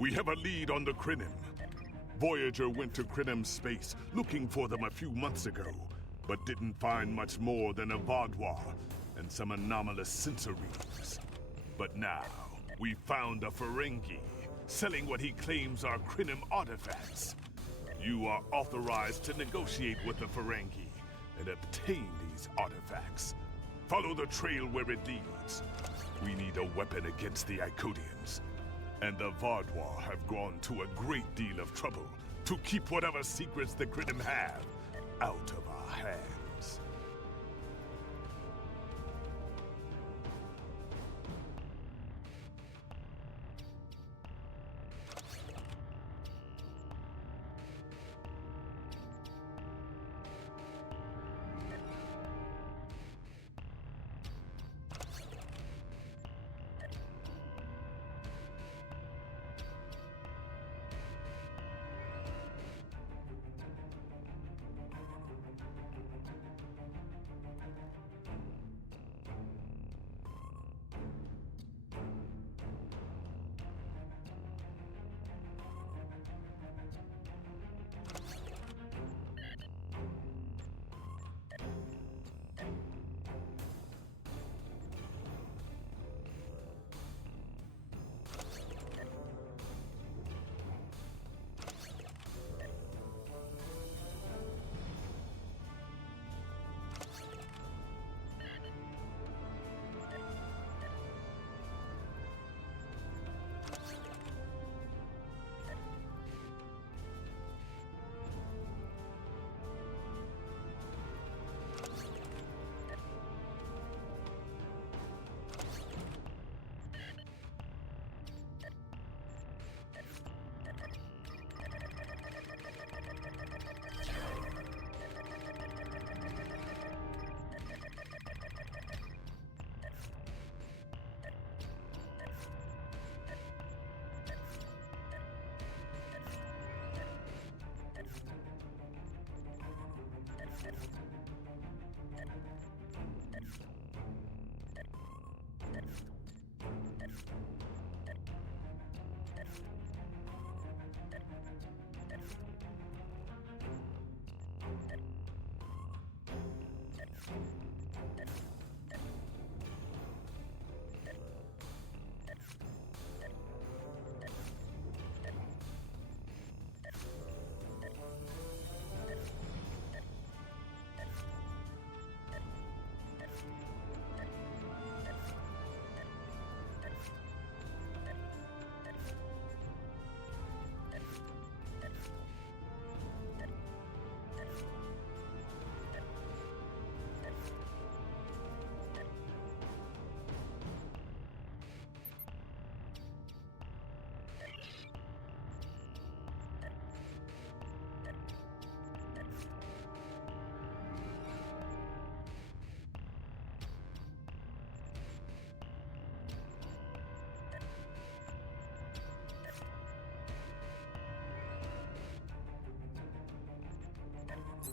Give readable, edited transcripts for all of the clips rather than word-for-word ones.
We have a lead on the Krinim. Voyager went to Krinim space looking for them a few months ago, but didn't find much more than a Vaudois and some anomalous sensor readings. But now, we found a Ferengi selling what he claims are Krinim artifacts. You are authorized to negotiate with the Ferengi and obtain these artifacts. Follow the trail where it leads. We need a weapon against the Icodians. And the Vaudois have gone to a great deal of trouble to keep whatever secrets the Krinim have out of our hands.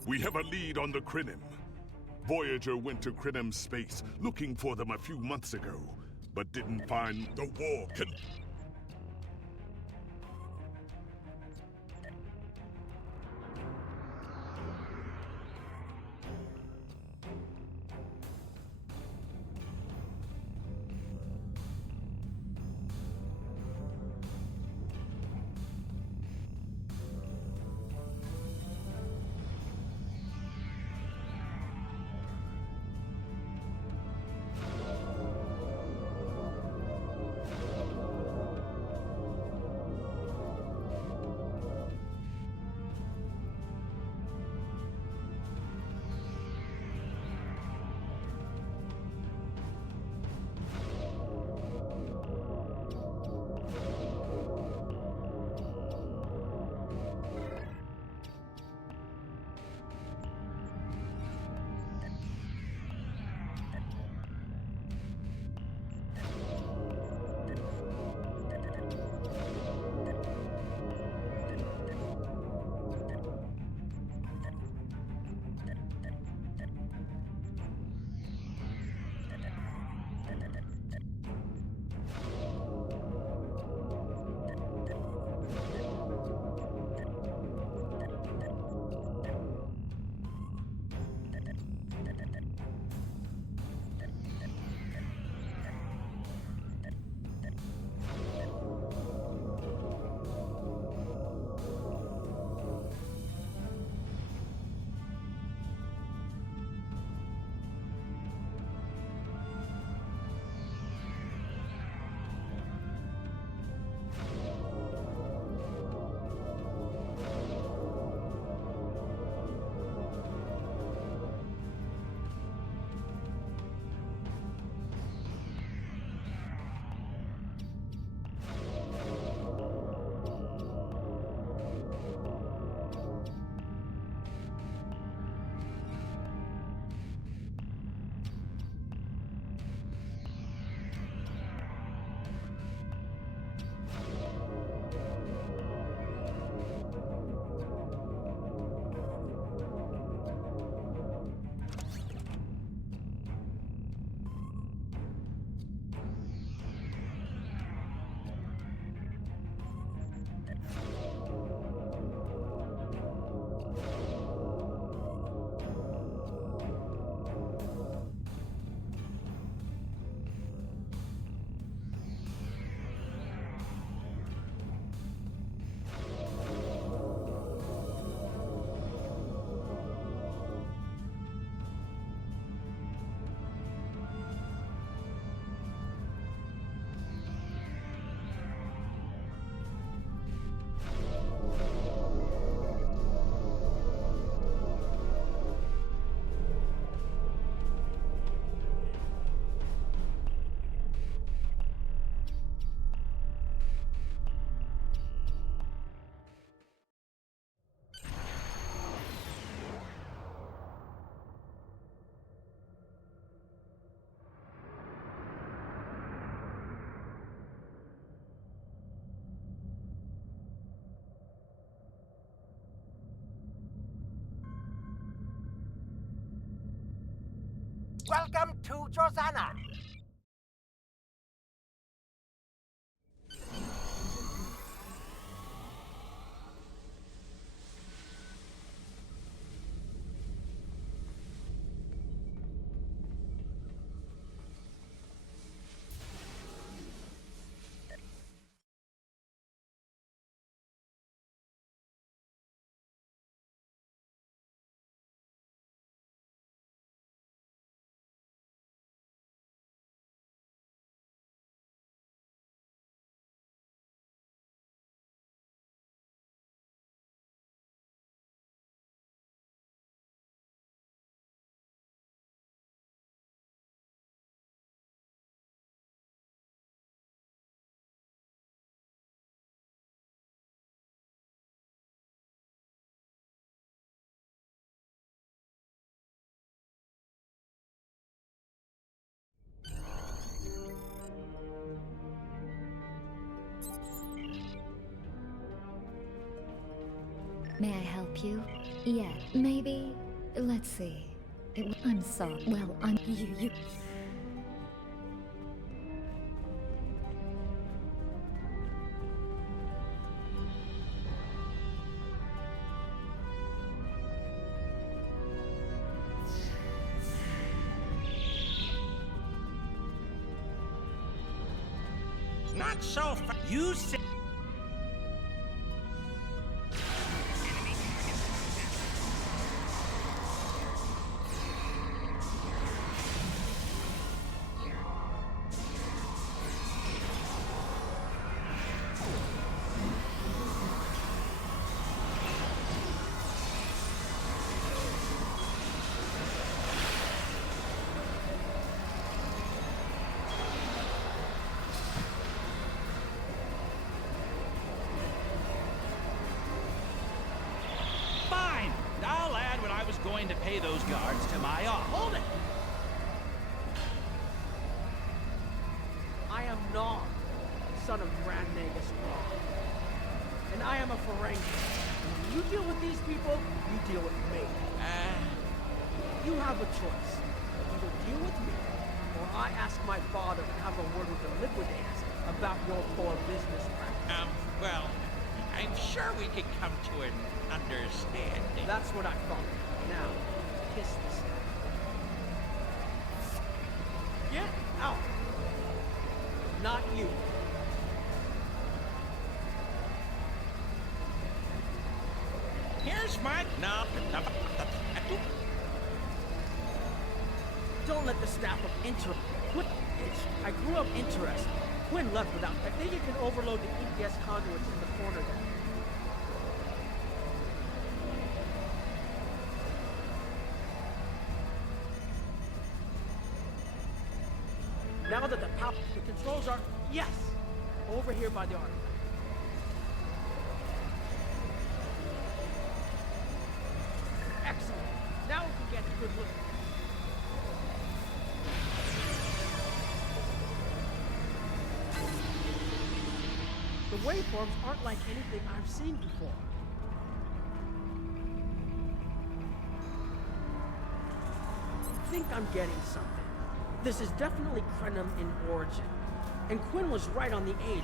We have a lead on the Krinim. Voyager went to Krinim space looking for them a few months ago, but didn't find the war can... Welcome to Josana. May I help you? Yeah, maybe. Let's see. I'm sorry. Well, you. Not so fast. You say. Going to pay those guards to my office. Hold it! I am Nog, son of Grand Nagus Nog. And I am a Ferengi. When you deal with these people, you deal with me. You have a choice. Either deal with me, or I ask my father to have a word with the Liquidators about your poor business practice. Well, I'm sure we can come to an understanding. That's what I thought. Now, kiss the staff. Get out! Not you. Here's my... No. Don't let the staff of interest... I grew up interested. Quinn left without... I think you can overload the EPS conduits in the corner there. Now that the controls are... Yes! Over here by the artifact. Excellent. Now we can get a good look. The waveforms aren't like anything I've seen before. I think I'm getting something. This is definitely Krenim in origin. And Quinn was right on the age.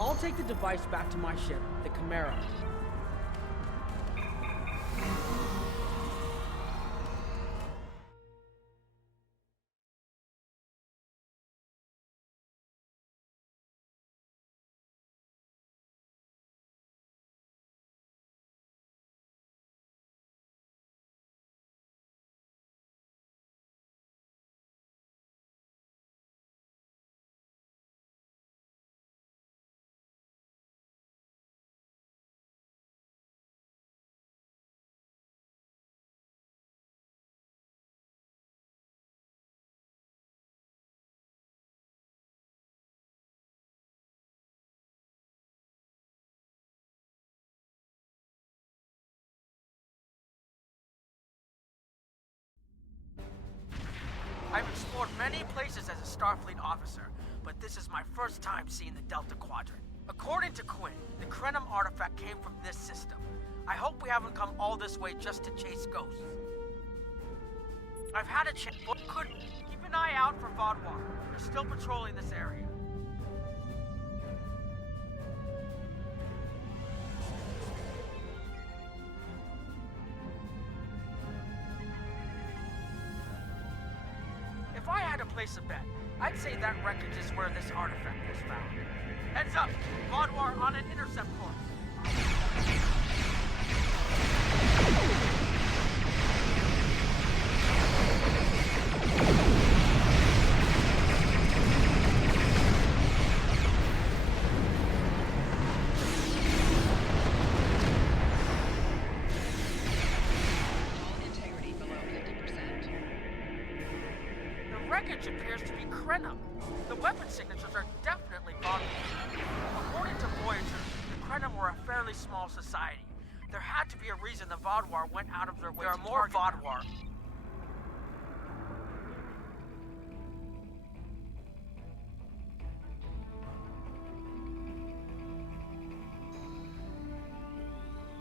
I'll take the device back to my ship, the Chimera. I've explored many places as a Starfleet officer, but this is my first time seeing the Delta Quadrant. According to Quinn, the Krenim artifact came from this system. I hope we haven't come all this way just to chase ghosts. I've had a chance. Could keep an eye out for Vodwar. They're still patrolling this area. If I had to place a bet, I'd say that wreckage is where this artifact was found. Heads up! Vodwar on an intercept course. Integrity below 50%. The wreckage appears to be Krenim. The weapon signatures are definitely Vodwar. According to Voyager, the Krenim were a fairly small society. There had to be a reason the Vodwar went out of their way. There are more Vodwar.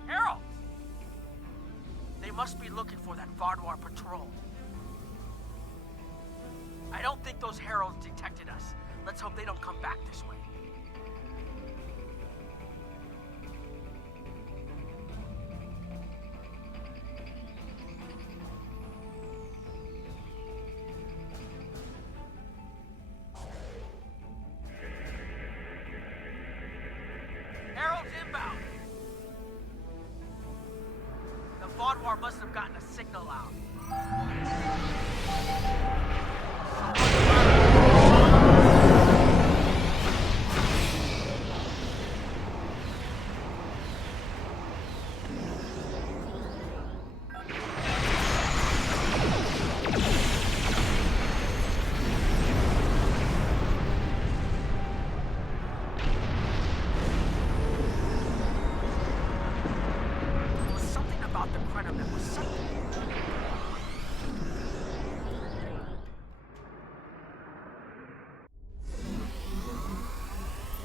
Harold! They must be looking for that Vodwar patrol. I don't think those heralds detected us. Let's hope they don't come back this way. Herald's inbound. The Vodwar must have gotten a signal out. There was something about the Krenim that was something.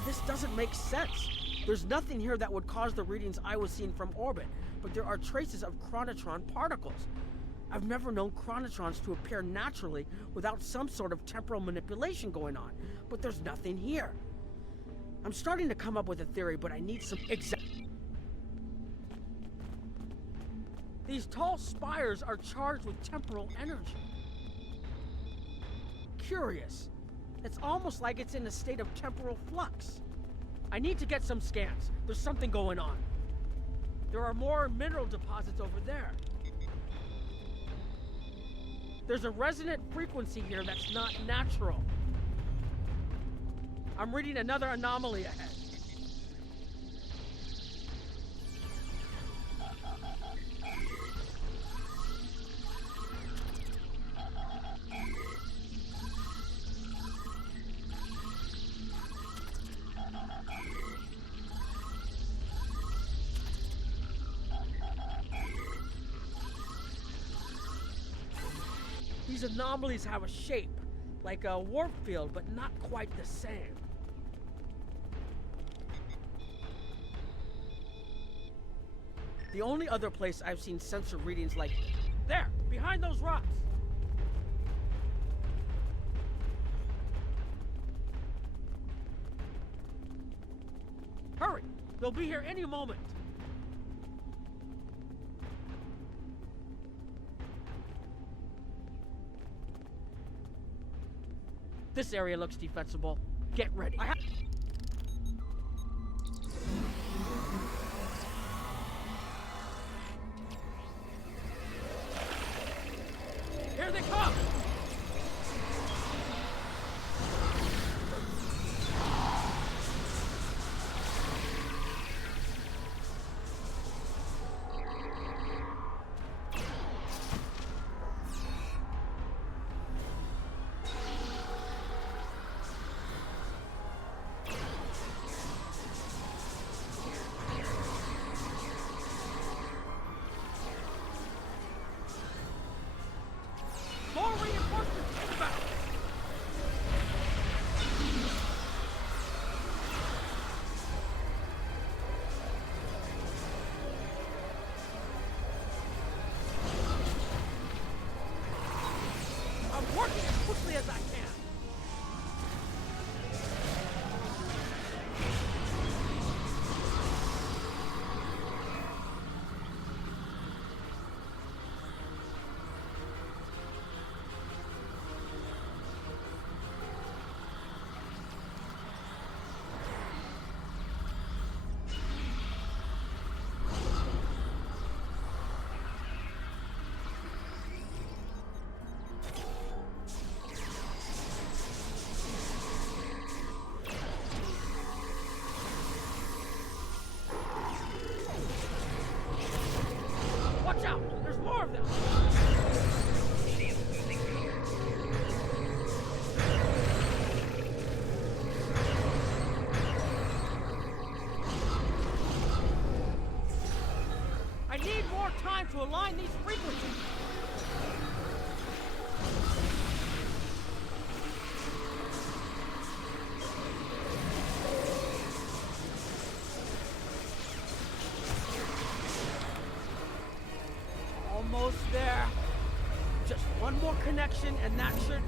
This doesn't make sense. There's nothing here that would cause the readings I was seeing from orbit, but there are traces of chronotron particles. I've never known chronotrons to appear naturally without some sort of temporal manipulation going on, but there's nothing here. I'm starting to come up with a theory, but I need some exact... These tall spires are charged with temporal energy. Curious. It's almost like it's in a state of temporal flux. I need to get some scans. There's something going on. There are more mineral deposits over there. There's a resonant frequency here that's not natural. I'm reading another anomaly ahead. These anomalies have a shape, like a warp field, but not quite the same. The only other place I've seen sensor readings like... There! Behind those rocks! Hurry! They'll be here any moment! This area looks defensible. Get ready. Here they come! quickly as I can. Watch out! There's more of them! Shield losing power. I need more time to align these frequencies! Almost there. Just one more connection and that should...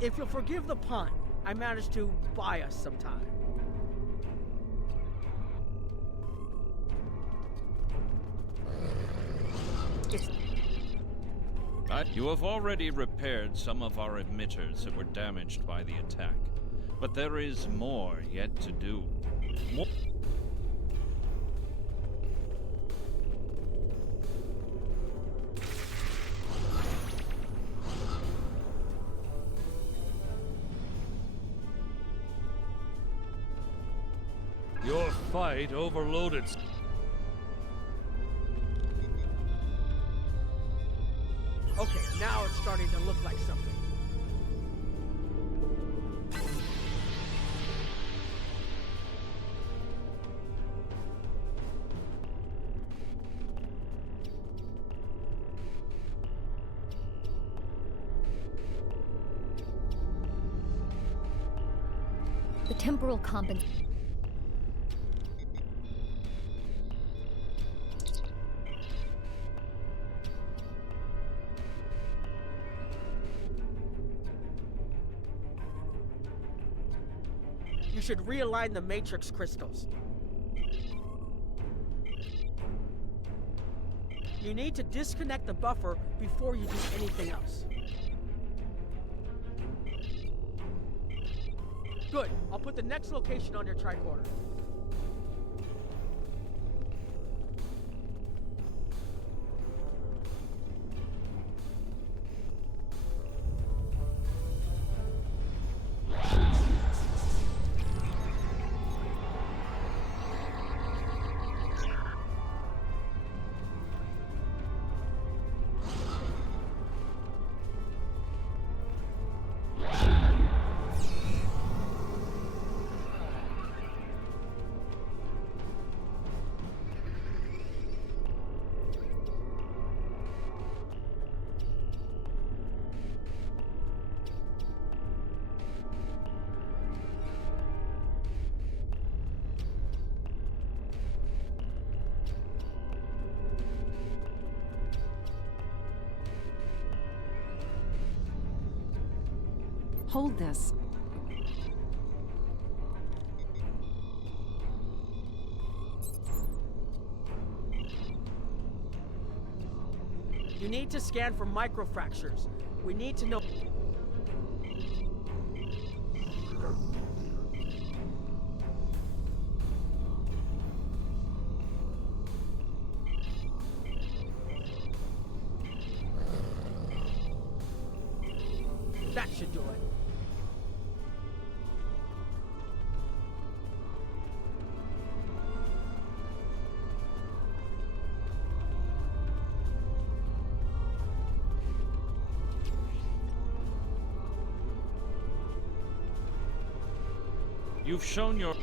If you'll forgive the pun, I managed to buy us some time. You have already repaired some of our emitters that were damaged by the attack, but there is more yet to do. Your fight overloaded. Okay, now it's starting to look like something. The temporal compensation. You should realign the matrix crystals. You need to disconnect the buffer before you do anything else. Good. I'll put the next location on your tricorder. Hold this. You need to scan for microfractures. We need to know... That should do it. You've shown your...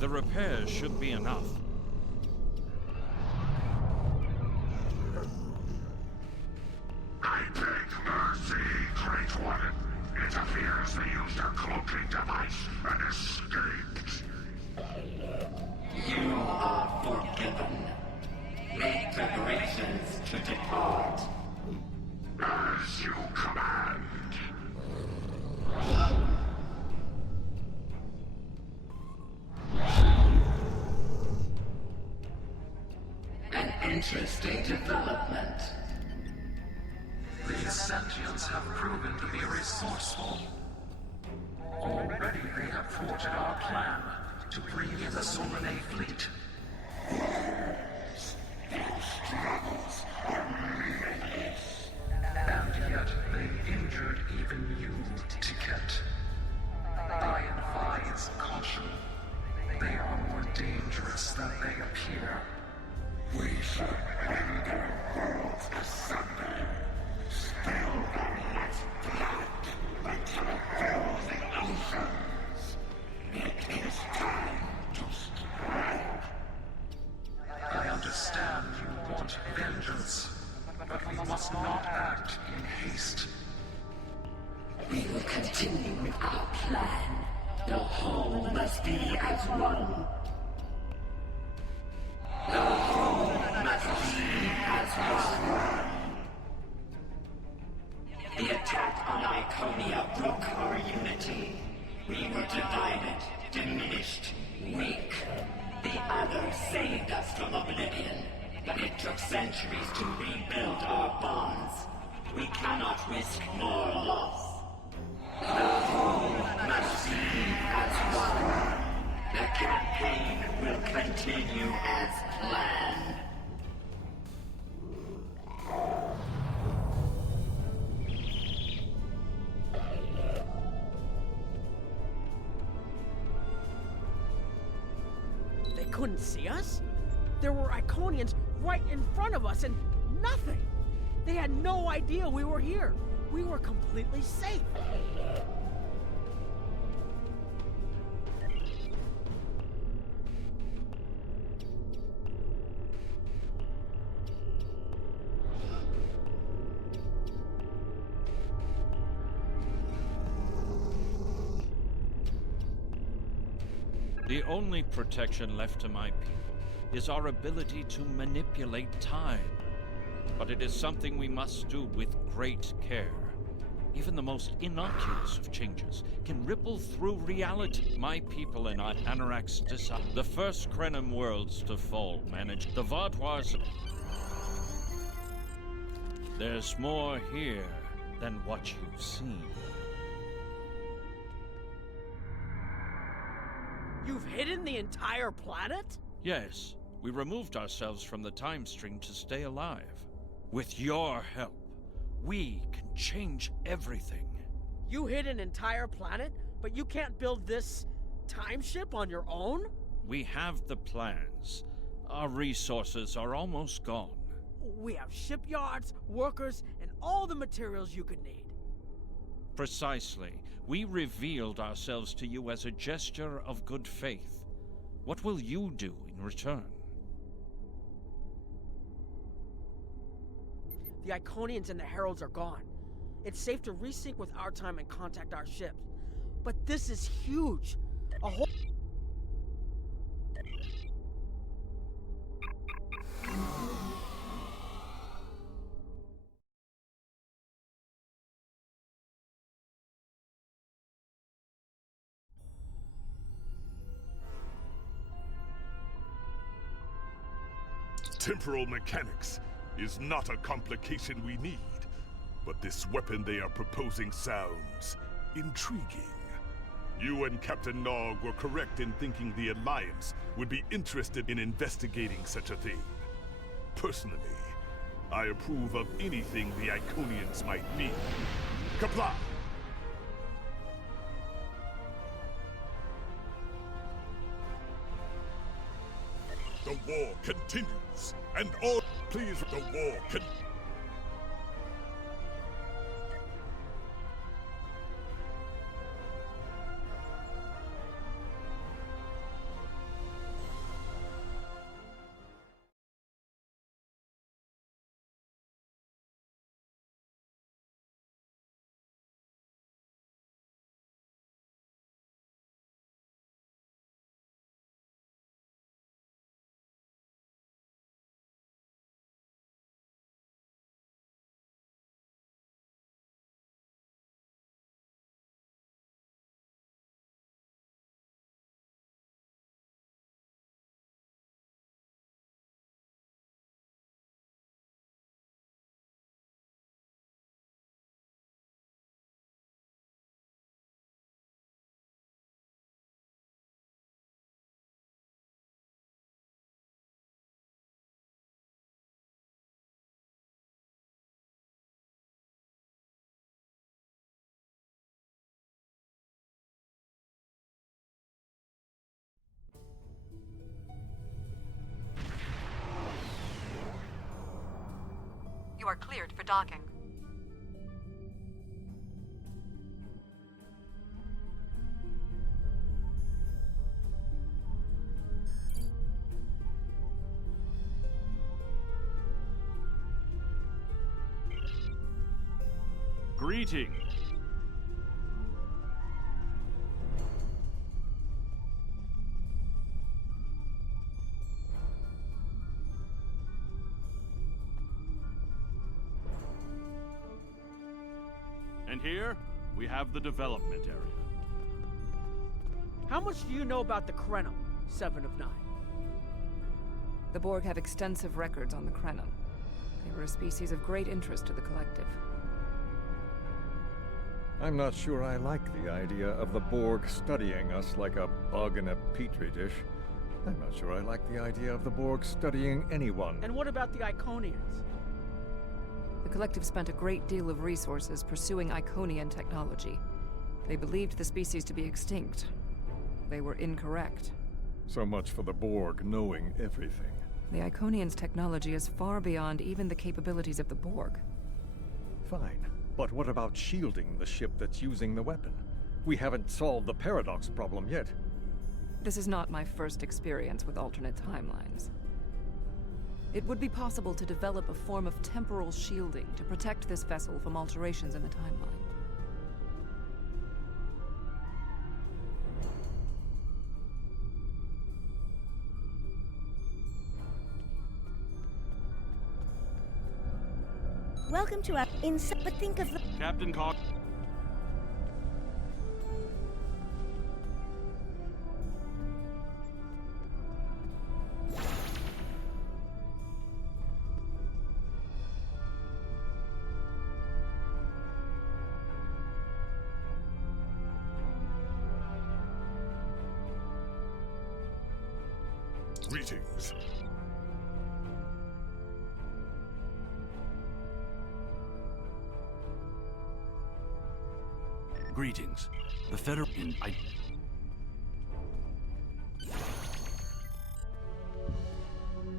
The repairs should be enough. I beg mercy, Great One. It appears they used a cloaking device and escaped. You are forgiven. Make preparations to depart. As you command. An interesting development. These sentients have proven to be resourceful. Already they have thwarted our plan to bring in the Solanae fleet. And yet they injured even you, Ticket. By advise caution. They are more dangerous than they appear. We should end their worlds asunder. Still let blood until it fills the oceans. It is time to strike. I understand you want vengeance, but we must not act in haste. We will continue with our plan. The whole must be as one. The whole must be as one. The attack on Iconia broke our unity. We were divided, diminished, weak. The others saved us from oblivion, but it took centuries to rebuild our bonds. We cannot risk more loss. The whole must be as one. The campaign will continue as planned. They couldn't see us? There were Iconians right in front of us and nothing! They had no idea we were here. We were completely safe. The only protection left to my people is our ability to manipulate time. But it is something we must do with great care. Even the most innocuous of changes can ripple through reality. My people and I, Anorak's decide. The first Krenim worlds to fall managed the Vaadwaurs. There's more here than what you've seen. You've hidden the entire planet? Yes, we removed ourselves from the time stream to stay alive. With your help, we can change everything. You hid an entire planet, but you can't build this time ship on your own? We have the plans. Our resources are almost gone. We have shipyards, workers, and all the materials you could need. Precisely. We revealed ourselves to you as a gesture of good faith. What will you do in return? The Iconians and the Heralds are gone. It's safe to resync with our time and contact our ships. But this is huge. A whole... Temporal mechanics is not a complication we need, but this weapon they are proposing sounds intriguing. You and Captain Nog were correct in thinking the Alliance would be interested in investigating such a thing. Personally, I approve of anything the Iconians might need. Comply! The war continues, and all... Please, the war can... You are cleared for docking. Greetings. And here, we have the development area. How much do you know about the Krenim, 7 of 9? The Borg have extensive records on the Krenim. They were a species of great interest to the Collective. I'm not sure I like the idea of the Borg studying us like a bug in a petri dish. I'm not sure I like the idea of the Borg studying anyone. And what about the Iconians? The Collective spent a great deal of resources pursuing Iconian technology. They believed the species to be extinct. They were incorrect. So much for the Borg knowing everything. The Iconians' technology is far beyond even the capabilities of the Borg. Fine. But what about shielding the ship that's using the weapon? We haven't solved the paradox problem yet. This is not my first experience with alternate timelines. It would be possible to develop a form of temporal shielding to protect this vessel from alterations in the timeline. Welcome to our insight, but think of the... Captain Cog... Greetings. Greetings. The Federal...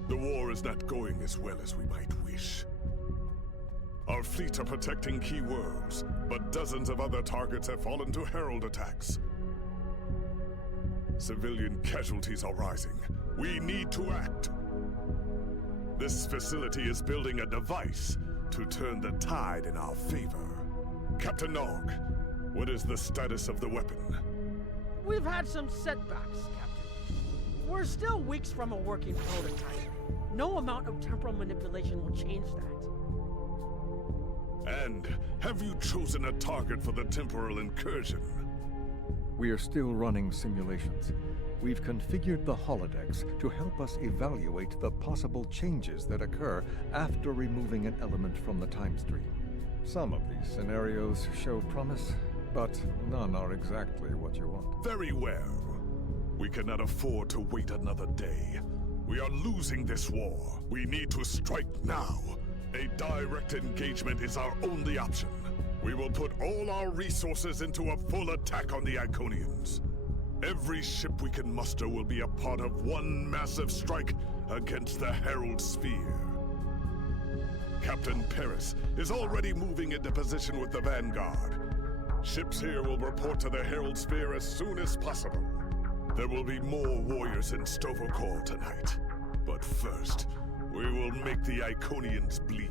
The war is not going as well as we might wish. Our fleet are protecting key worlds, but dozens of other targets have fallen to Herald attacks. Civilian casualties are rising. We need to act. This facility is building a device to turn the tide in our favor. Captain Nog, what is the status of the weapon? We've had some setbacks, Captain. We're still weeks from a working prototype. No amount of temporal manipulation will change that. And have you chosen a target for the temporal incursion? We are still running simulations. we've configured the holodecks to help us evaluate the possible changes that occur after removing an element from the time stream. Some of these scenarios show promise, but none are exactly what you want. Very well. We cannot afford to wait another day. We are losing this war. We need to strike now. A direct engagement is our only option. We will put all our resources into a full attack on the Iconians. Every ship we can muster will be a part of one massive strike against the Herald Sphere. Captain Paris is already moving into position with the Vanguard. Ships here will report to the Herald Sphere as soon as possible. There will be more warriors in Stovokor tonight. But first, we will make the Iconians bleed.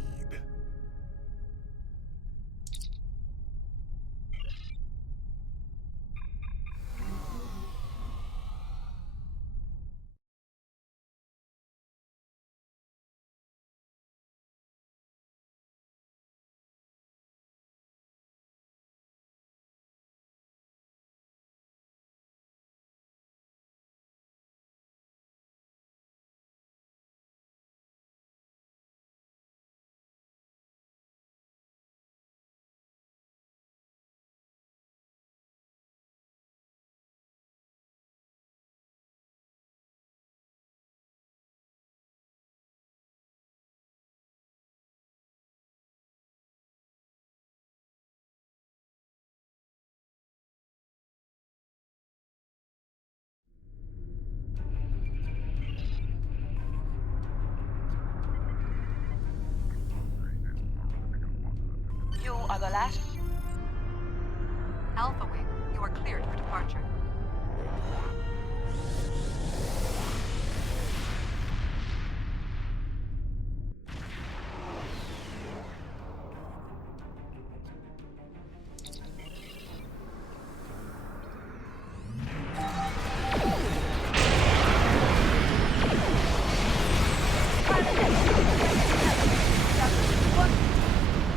You are the last. Alpha Wing, you are cleared for departure.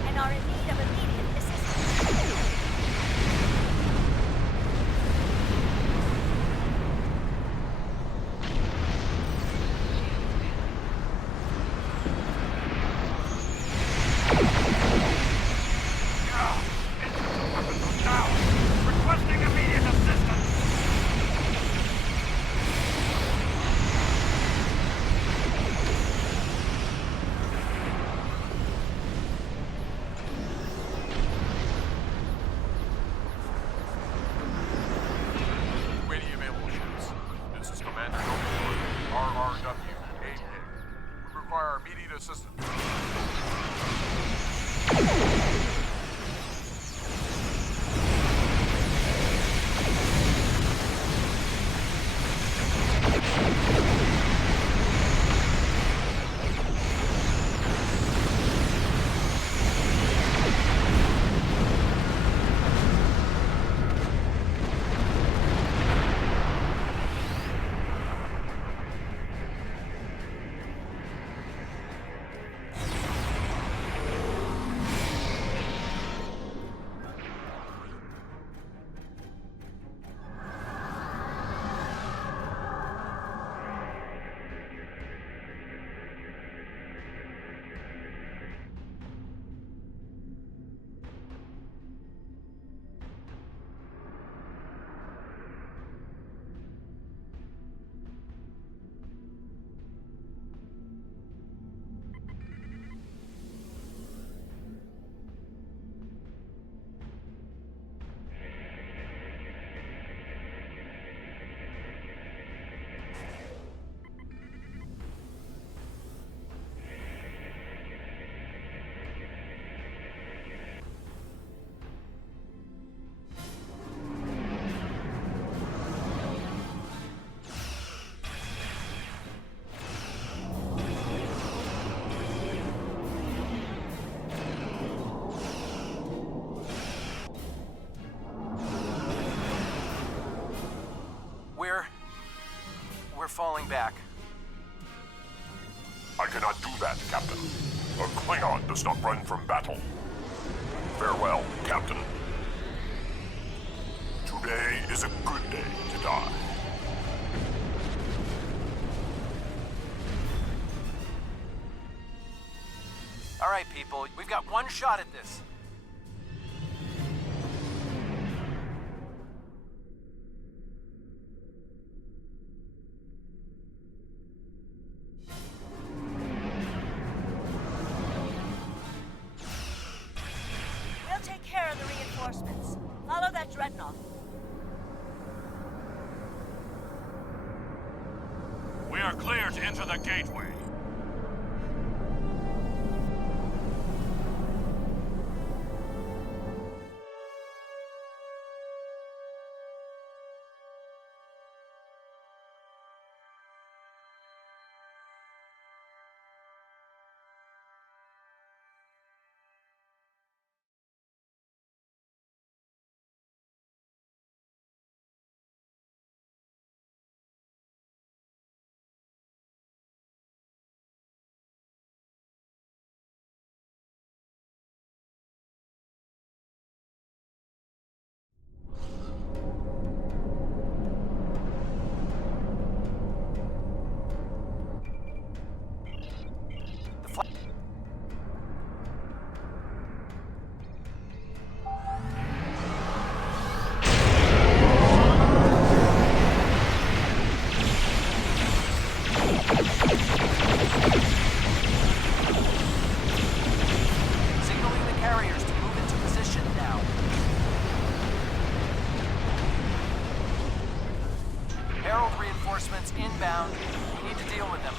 And are in need of immediate assistance. Requesting immediate assistance! Waiting available ships. This is Commander RRW. We require immediate assistance. We're falling back. I cannot do that, Captain. A Klingon does not run from battle. Farewell, Captain. Today is a good day to die. All right, people, we've got one shot at this. We'll take care of the reinforcements. Follow that dreadnought. We are clear to enter the gateway. Signaling the carriers to move into position now. Herald reinforcements inbound. We need to deal with them.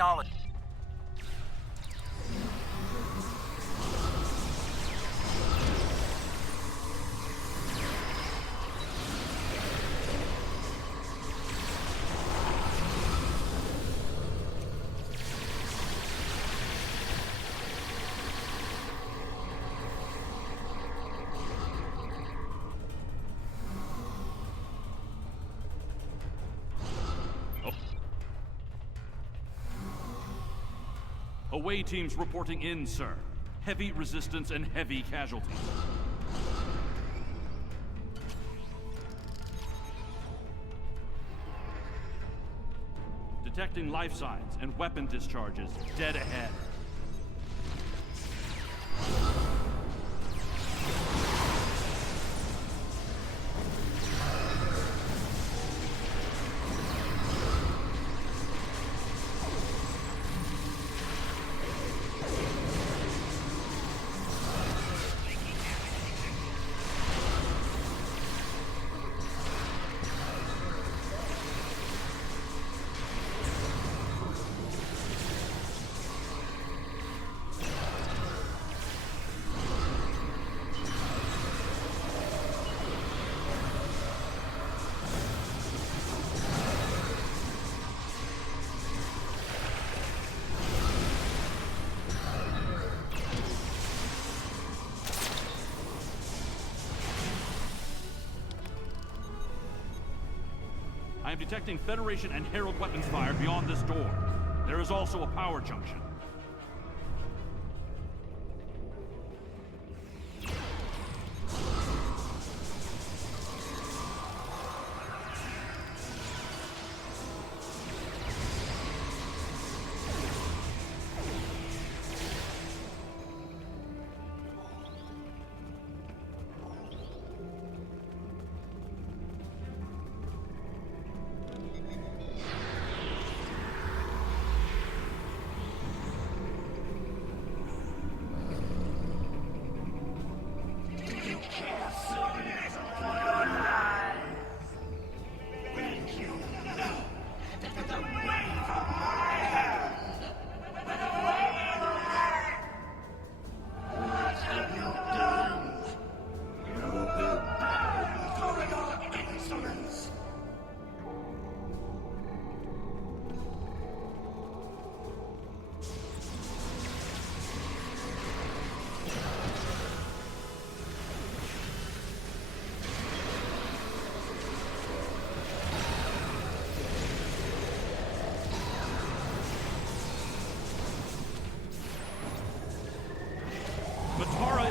Acknowledge. Away teams reporting in, sir. Heavy resistance and heavy casualties. Detecting life signs and weapon discharges dead ahead. I am detecting Federation and Herald weapons fire beyond this door. There is also a power junction.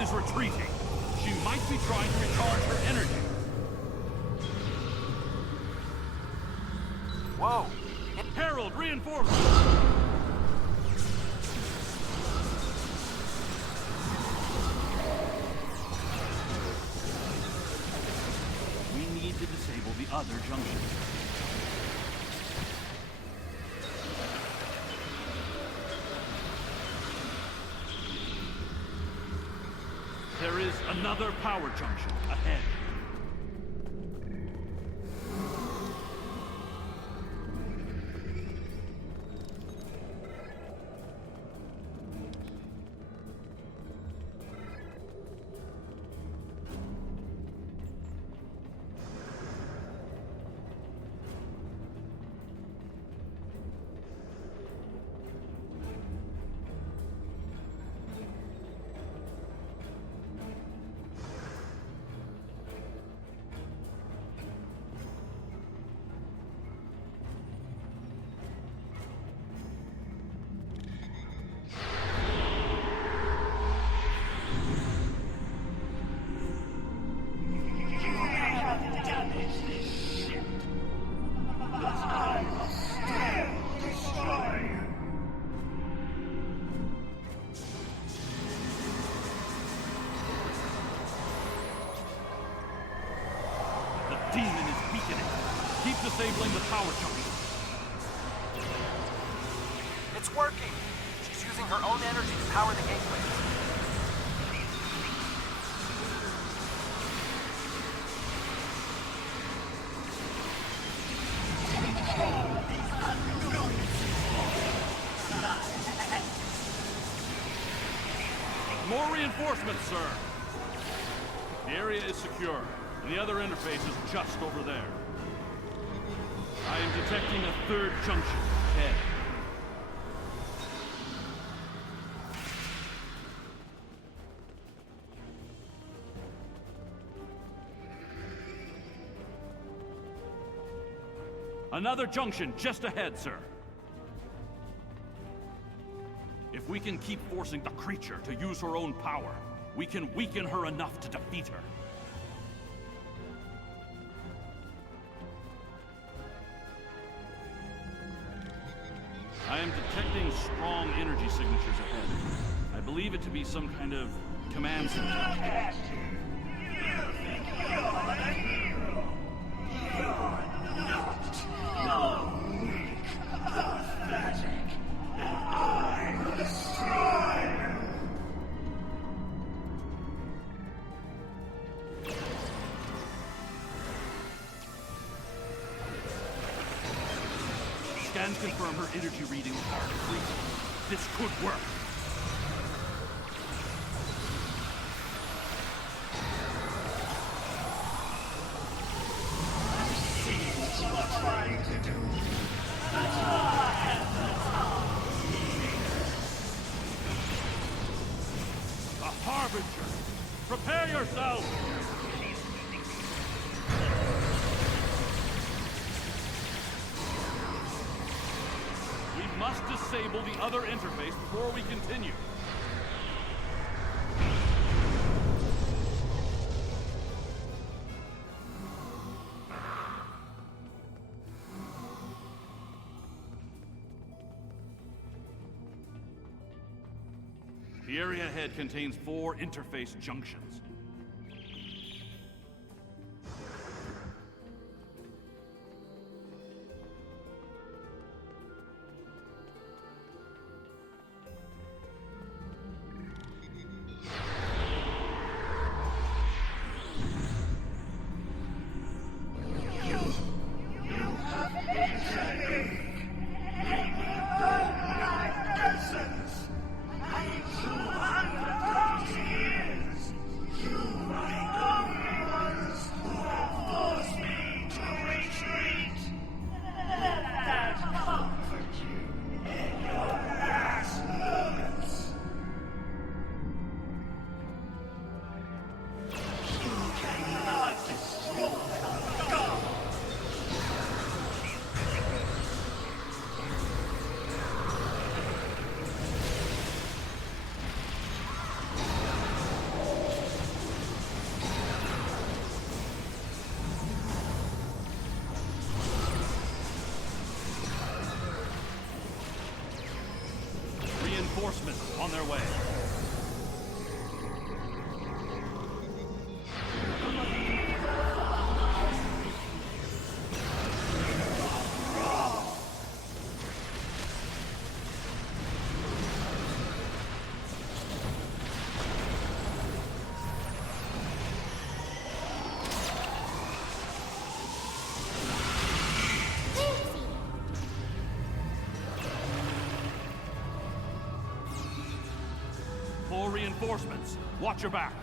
Is retreating. She might be trying to recharge her energy. Whoa! Herald, reinforcements! We need to disable the other junction. There is another power junction ahead. Demon is weakening. Keep disabling the power junction. It's working. She's using her own energy to power the gateway. More reinforcements, sir. The area is secure, and the other interface is just over there. I am detecting a third junction ahead. Another junction just ahead, sir. If we can keep forcing the creature to use her own power, we can weaken her enough to defeat her. I am detecting strong energy signatures ahead. I believe it to be some kind of command center. Scans confirm her energy readings are increasing. This could work. I see what you are trying to do, but I have the power. A harbinger! Prepare yourself! We must disable the other interface before we continue. The area ahead contains 4 interface junctions. Reinforcements on their way. More reinforcements. Watch your back.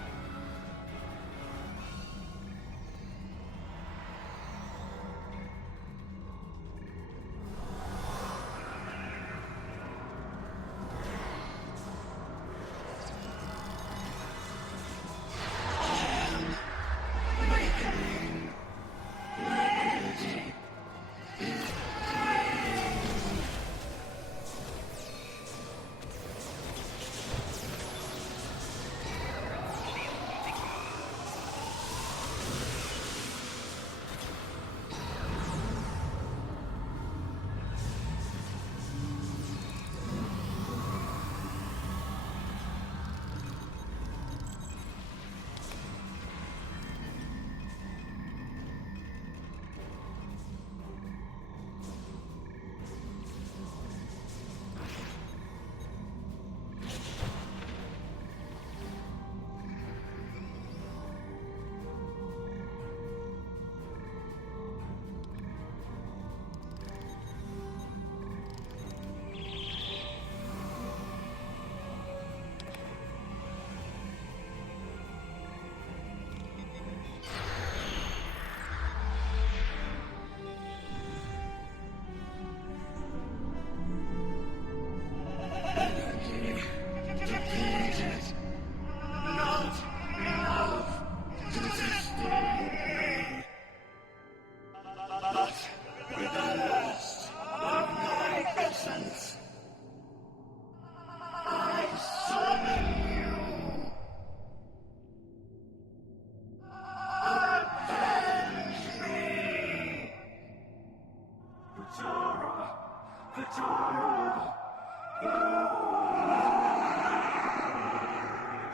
The tide.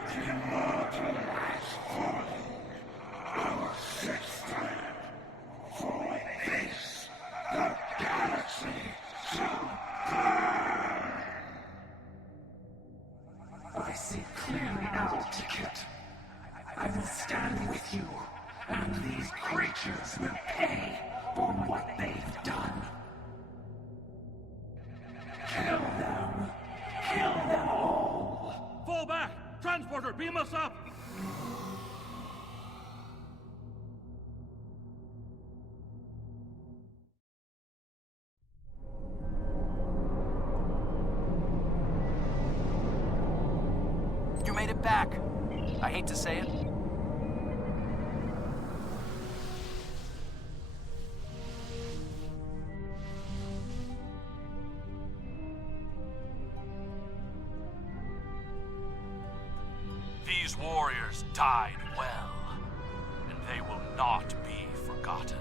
The immortal has fallen. Our sixth time. For this, the galaxy shall burn. I see clearly now, Ticket. I will stand with you, and these creatures will pay for what they've done. Kill them. Kill them all. Fall back! Transporter, beam us up! You made it back. I hate to say it. These warriors died well, and they will not be forgotten.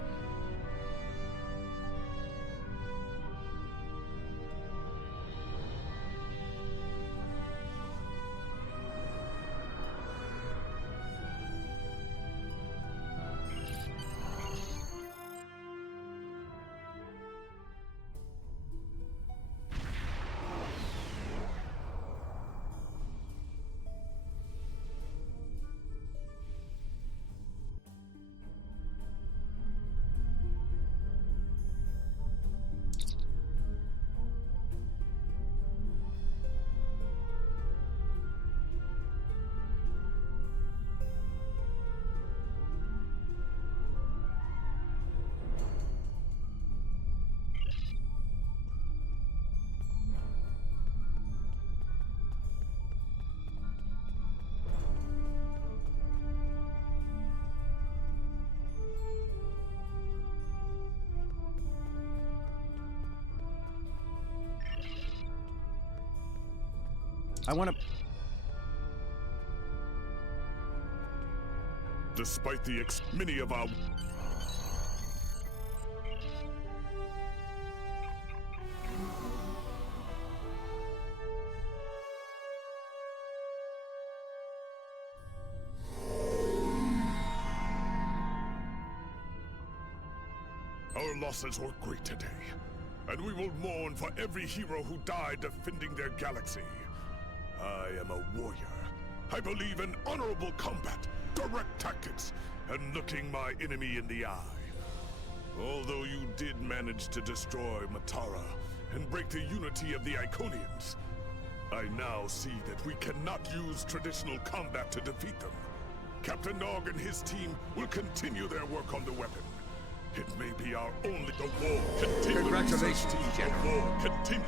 I want to... Despite the many of our... Our losses were great today, and we will mourn for every hero who died defending their galaxy. I am a warrior. I believe in honorable combat, direct tactics, and looking my enemy in the eye. Although you did manage to destroy Matara and break the unity of the Iconians, I now see that we cannot use traditional combat to defeat them. Captain Nog and his team will continue their work on the weapon. It may be our only... The war continues. Congratulations, General. The war continues.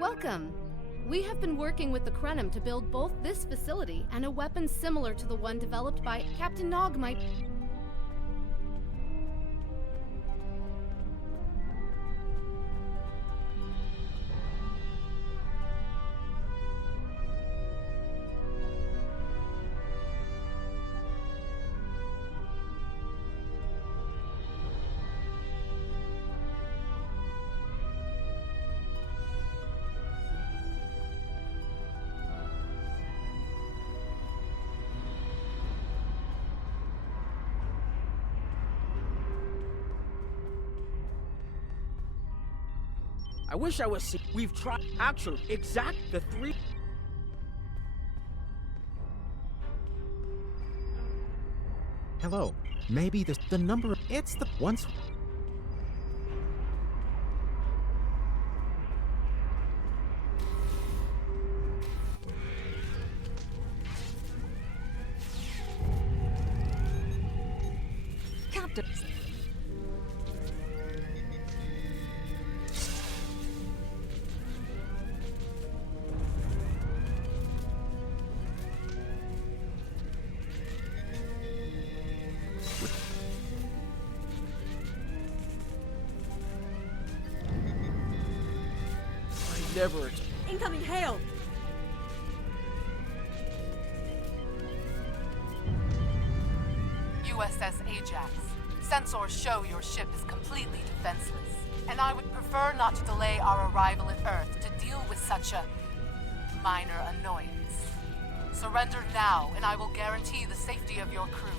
Welcome. We have been working with the Krenim to build both this facility and a weapon similar to the one developed by Captain Nog might... I wish I was... We've tried... Actually, the three... Hello. Maybe the number. It's the once. Captain. Never. Incoming hail! USS Ajax. Sensors show your ship is completely defenseless, and I would prefer not to delay our arrival at Earth to deal with such a minor annoyance. Surrender now, and I will guarantee the safety of your crew.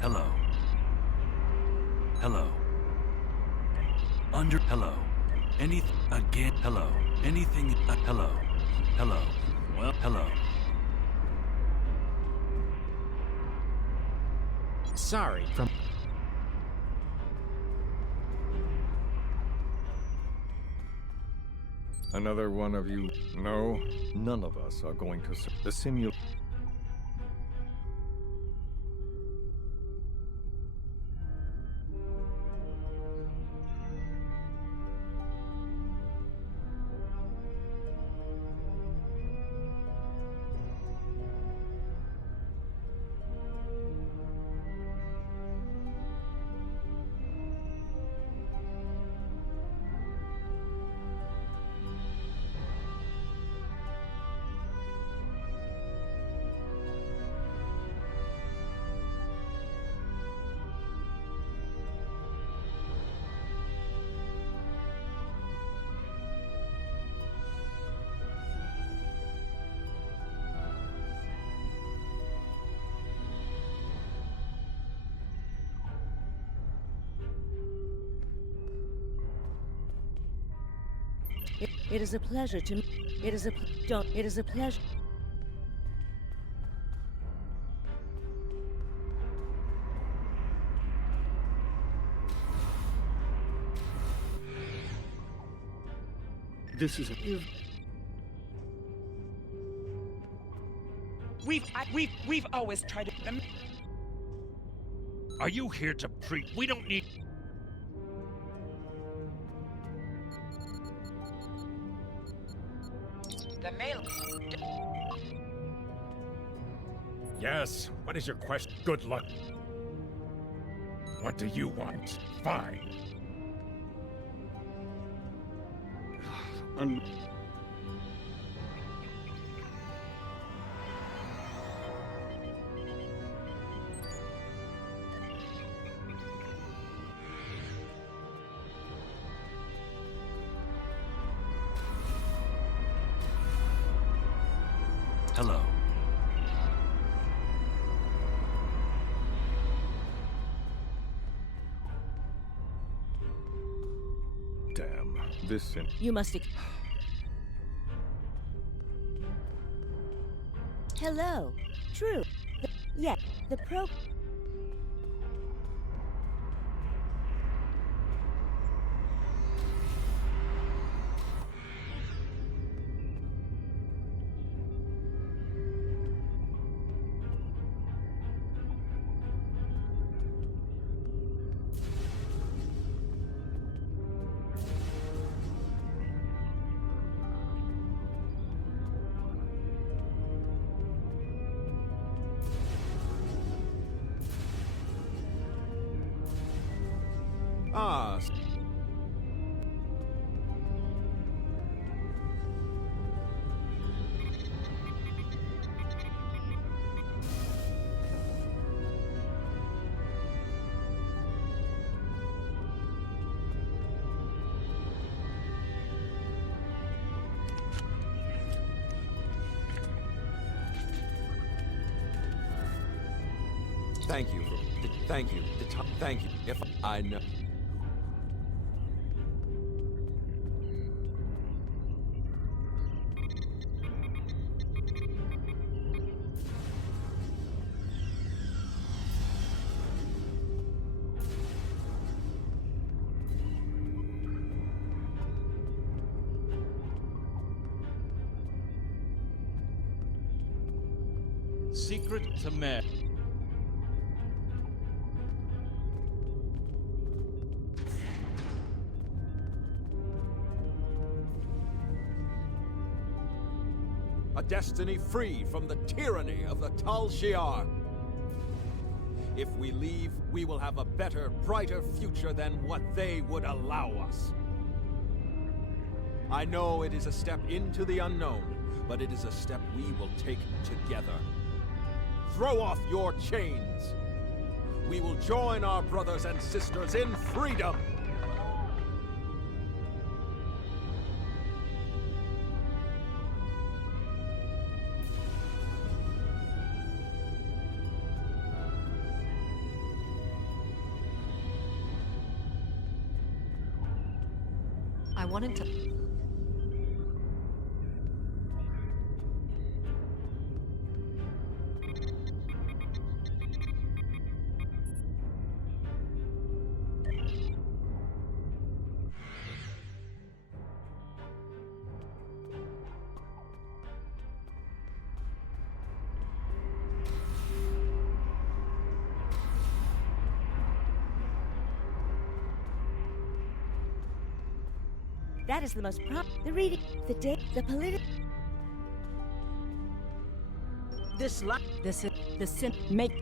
Hello. Hello. Hello. Anything again? Hello. Anything? Hello. Hello. Well, hello. Sorry. From. Another one of you. No, none of us are going to. The simul. It is a pleasure to. It is a. Don't. It is a pleasure. This is a. We've always tried to. Are you here to preach? We don't need. The mail. Yes, what is your question? Good luck. What do you want? Fine. Hello. Damn, this. You must. Hello. True. Yeah, the pro... Ah. Thank you. Thank you. Thank you. If I know. Secret to man. A destiny free from the tyranny of the Tal Shiar. If we leave, we will have a better, brighter future than what they would allow us. I know it is a step into the unknown, but it is a step we will take together. Throw off your chains. We will join our brothers and sisters in freedom. I wanted to... That is the most the reading, the date, the political... This is the sim... Make...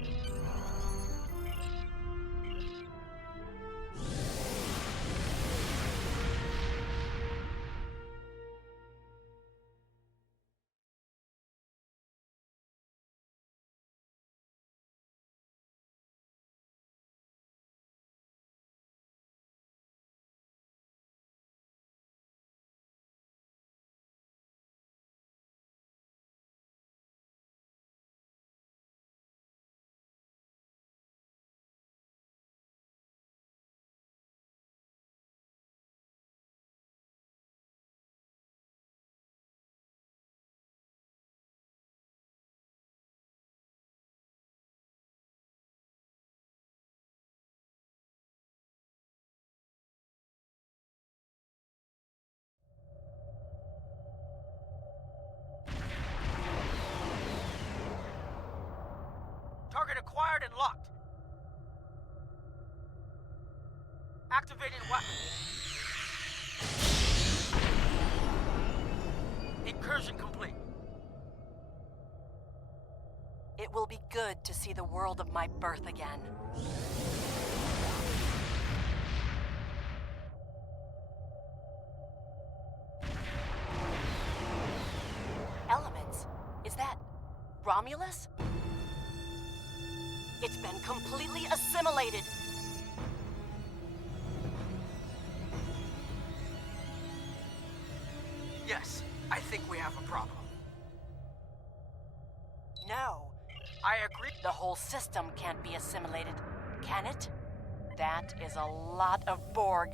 Target acquired and locked. Activating weapon. Incursion complete. It will be good to see the world of my birth again. Elements? Is that Romulus? It's been completely assimilated. Yes, I think we have a problem. No. I agree. The whole system can't be assimilated, can it? That is a lot of Borg.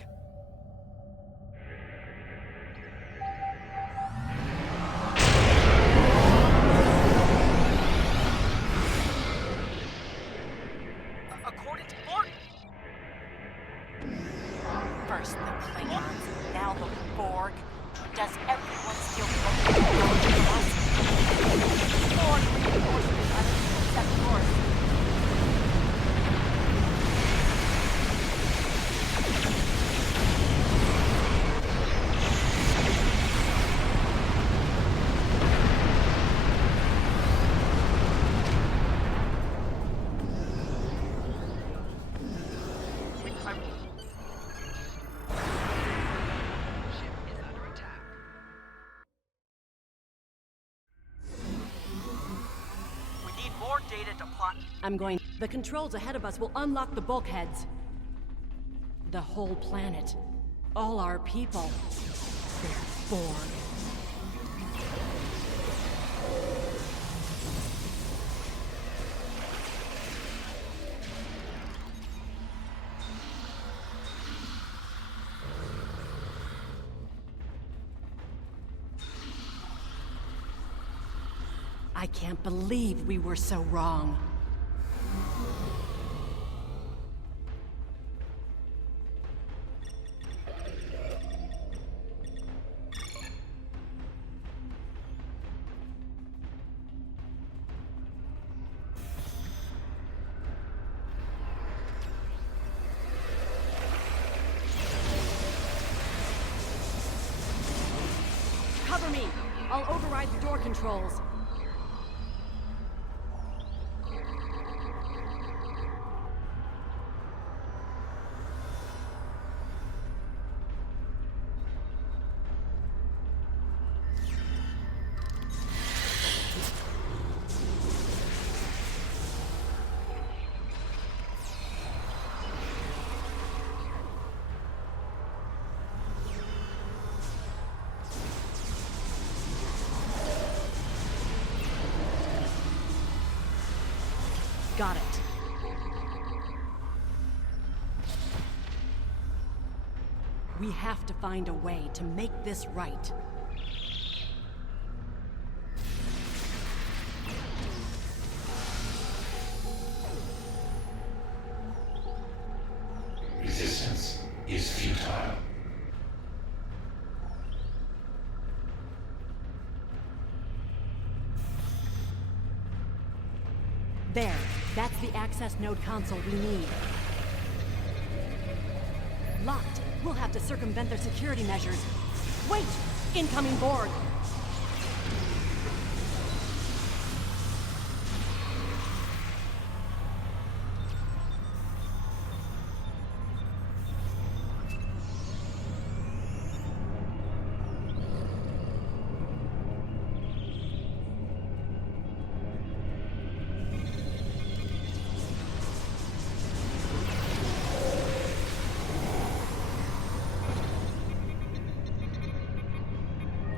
I'm going. The controls ahead of us will unlock the bulkheads. The whole planet. All our people. They're born. I can't believe we were so wrong. Cover me! I'll override the door controls. Got it. We have to find a way to make this right. Resistance is futile. There. That's the access node console we need. Locked. We'll have to circumvent their security measures. Wait! Incoming Borg!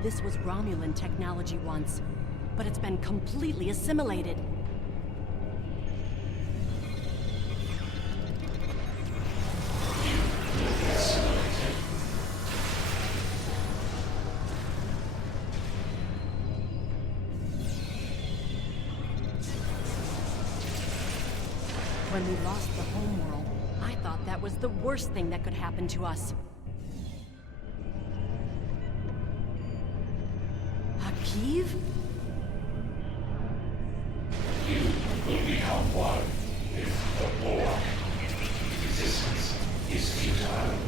This was Romulan technology once, but it's been completely assimilated. When we lost the homeworld, I thought that was the worst thing that could happen to us. Kyiv? You will become one with the Borg. Resistance is futile.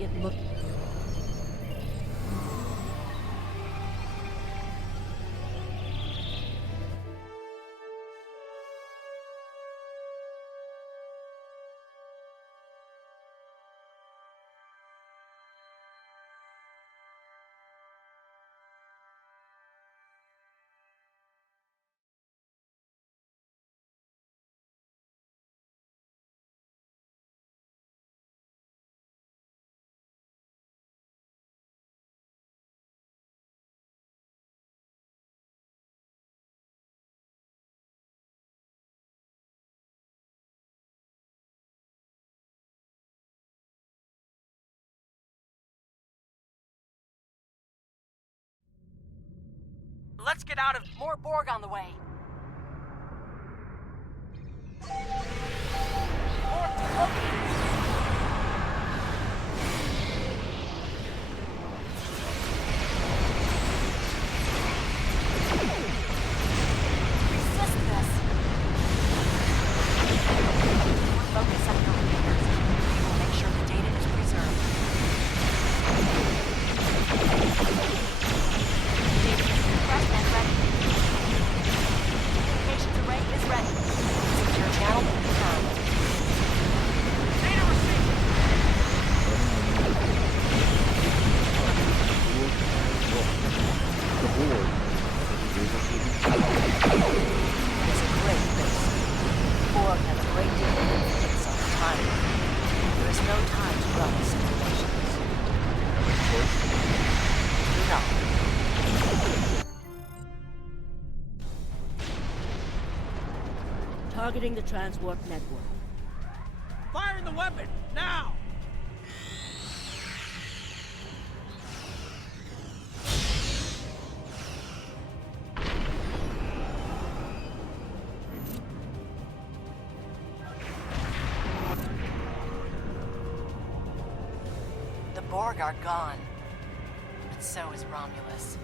It looked... Let's get out of... More Borg on the way. Resist this! Focus on your readers. We will make sure the data is preserved. No. Targeting the transwarp network. Firing the weapon, now! The Borg are gone. But so is Romulus.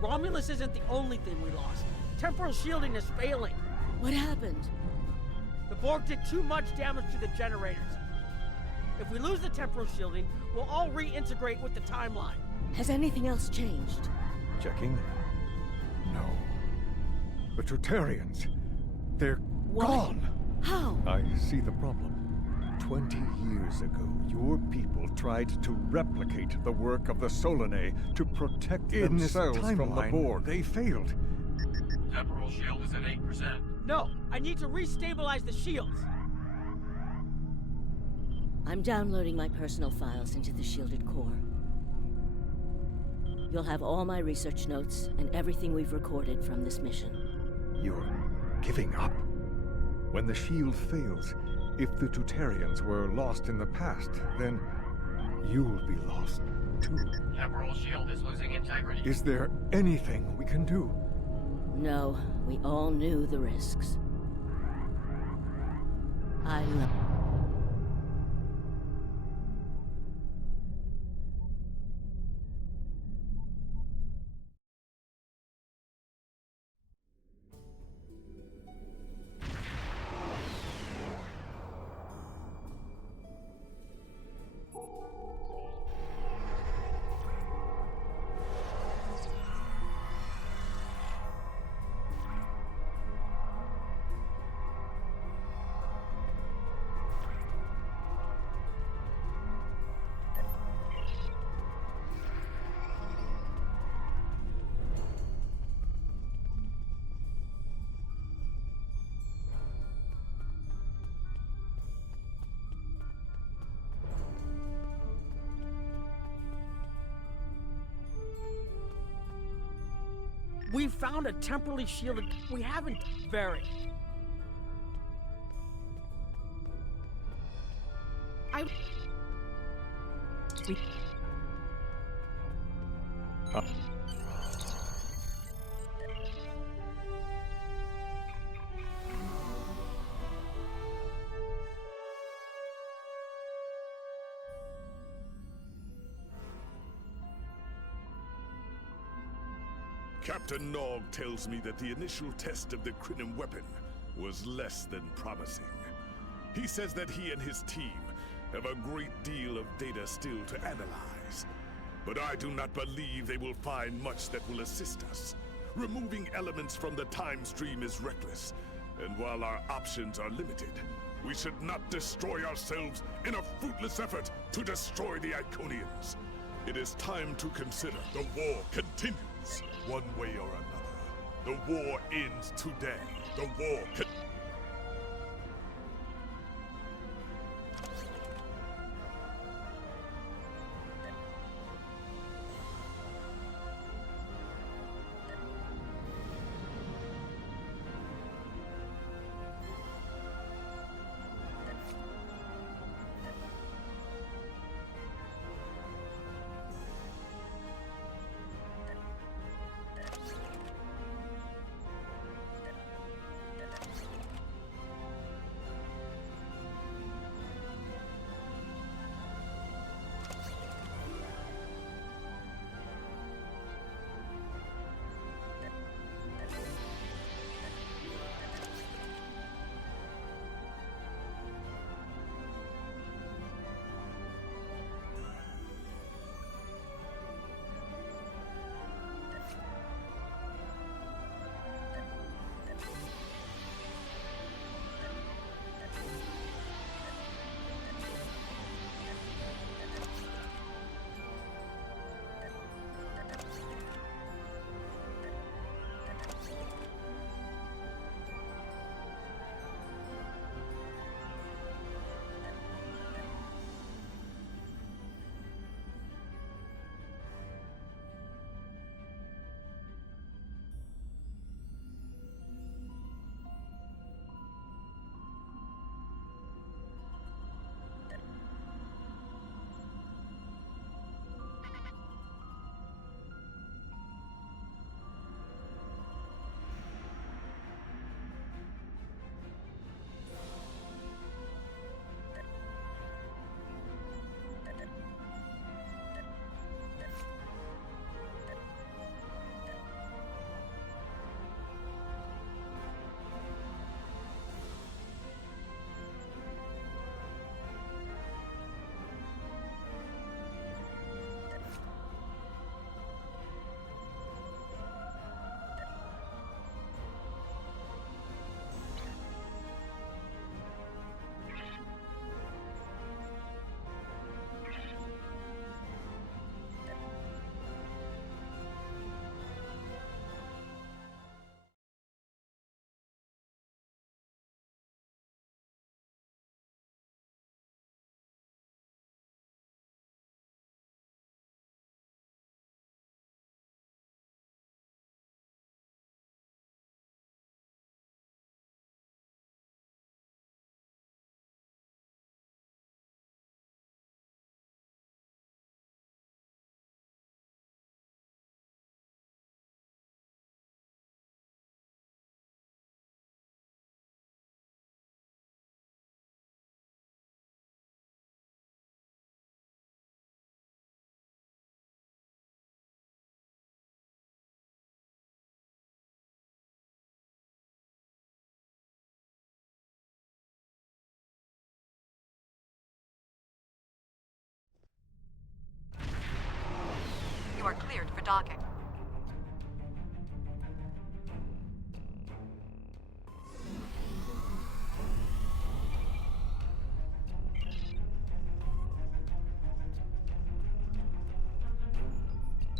Romulus isn't the only thing we lost. Temporal shielding is failing. What happened? The Borg did too much damage to the generators. If we lose the temporal shielding, we'll all reintegrate with the timeline. Has anything else changed? Checking? No. The Tutarians. They're What? gone. How? I see the problem. 20 years ago, your people tried to replicate the work of the Solanae to protect themselves from the Borg. They failed. Temporal shield is at 8%. No, I need to restabilize the shields. I'm downloading my personal files into the shielded core. You'll have all my research notes and everything we've recorded from this mission. You're giving up? When the shield fails, if the Tutarians were lost in the past, then you'll be lost too. Temporal shield is losing integrity. Is there anything we can do? No, we all knew the risks. I love... We found a temporally shielded... We haven't... Very. We... Captain Nog tells me that the initial test of the Crinim weapon was less than promising. He says that he and his team have a great deal of data still to analyze. But I do not believe they will find much that will assist us. Removing elements from the time stream is reckless, and while our options are limited, we should not destroy ourselves in a fruitless effort to destroy the Iconians. It is time to consider the war continues. One way or another. The war ends today. The war for docking.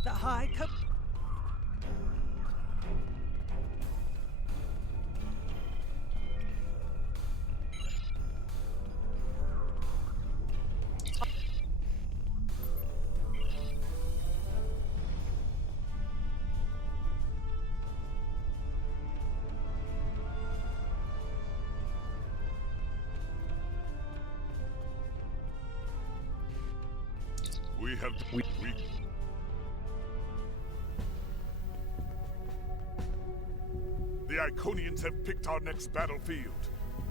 The High Co- We have... The Iconians have picked our next battlefield,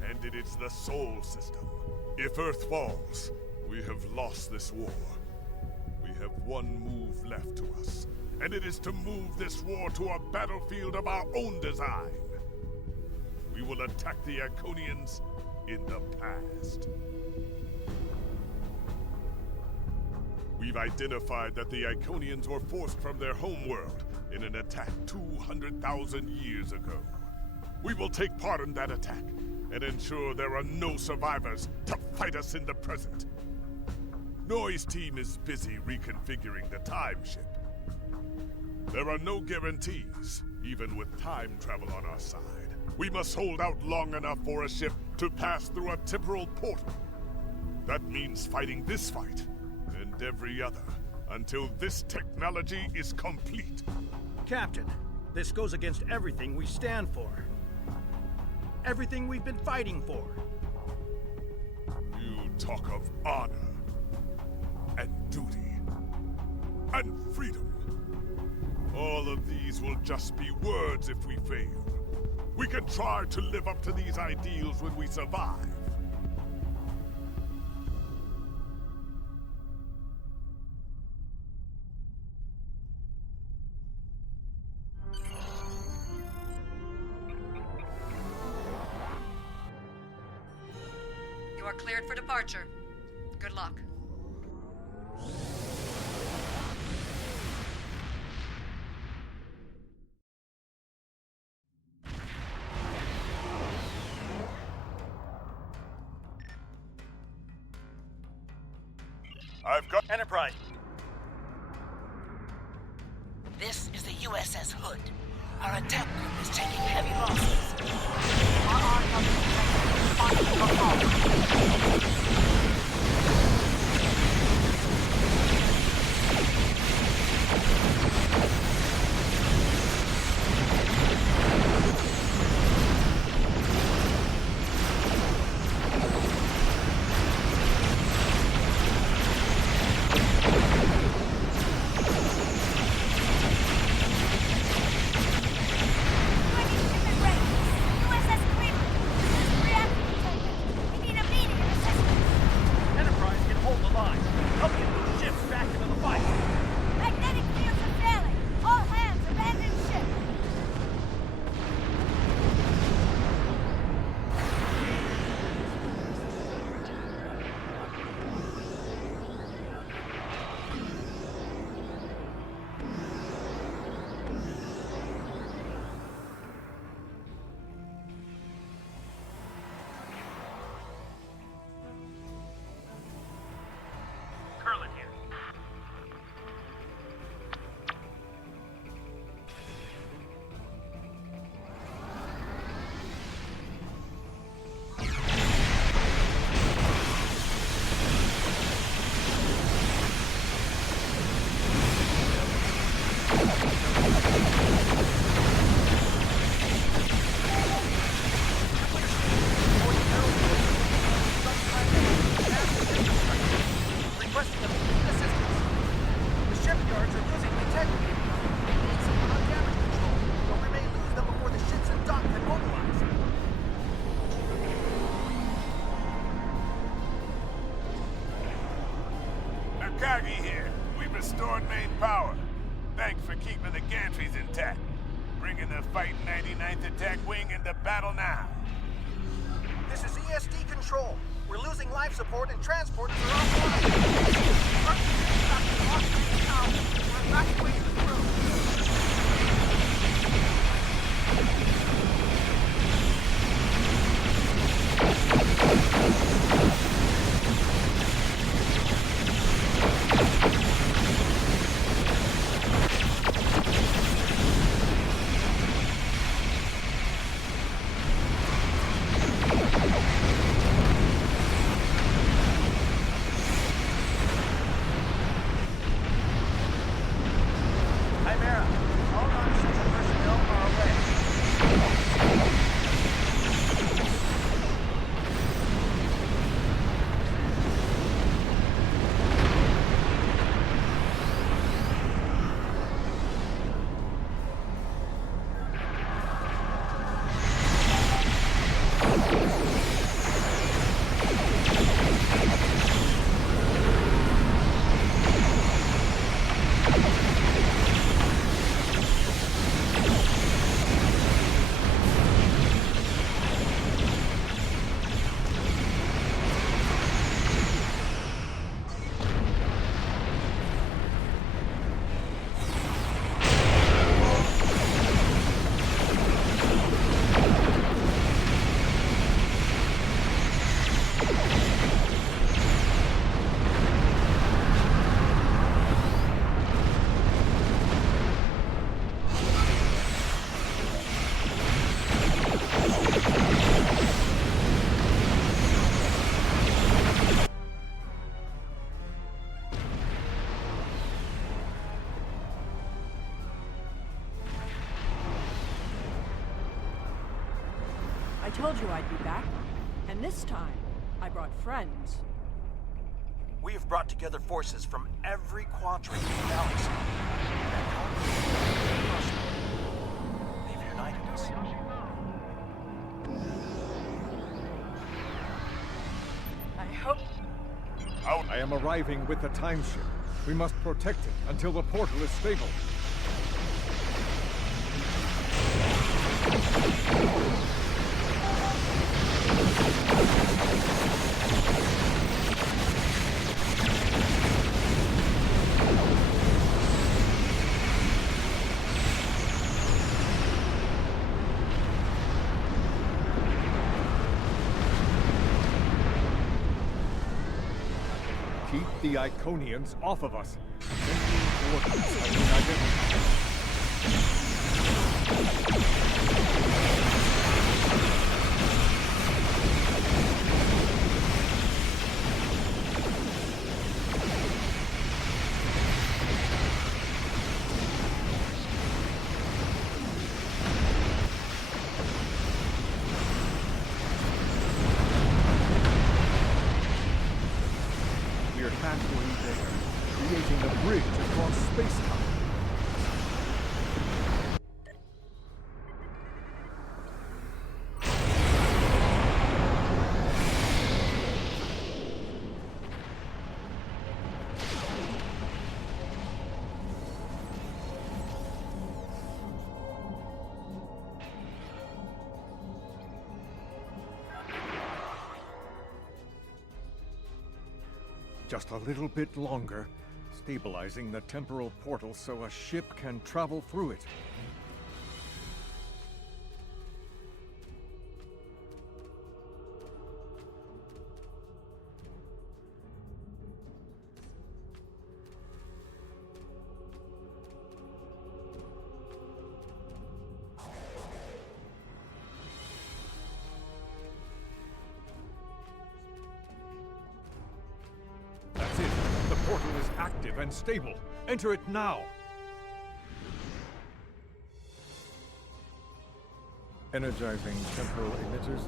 and it is the Sol system. If Earth falls, we have lost this war. We have one move left to us, and it is to move this war to a battlefield of our own design. We will attack the Iconians in the past. We've identified that the Iconians were forced from their homeworld in an attack 200,000 years ago. We will take part in that attack and ensure there are no survivors to fight us in the present. Noise team is busy reconfiguring the time ship. There are no guarantees, even with time travel on our side. We must hold out long enough for a ship to pass through a temporal portal. That means fighting this fight and every other until this technology is complete. Captain, this goes against everything we stand for. Everything we've been fighting for. You talk of honor and duty and freedom. All of these will just be words if we fail. We can try to live up to these ideals when we survive. You are cleared for departure. Good luck. I've got Enterprise. This is the USS Hood. Our attack group is taking heavy losses. Here. We've restored main power. Thanks for keeping the gantries intact. Bringing the Fight 99th Attack Wing into battle now. This is ESD Control. We're losing life support and transporters are offline. We're evacuating the crew. told you I'd be back. And this time, I brought friends. We have brought together forces from every quadrant of the galaxy. They've united us. I hope... I am arriving with the time ship. We must protect it until the portal is stable. Keep the Iconians off of us. Coordinates have been identified. We're halfway there, creating a bridge across space-time. Just a little bit longer, stabilizing the temporal portal so a ship can travel through it. That's it. The portal is active and stable. Enter it now. Energizing temporal emitters.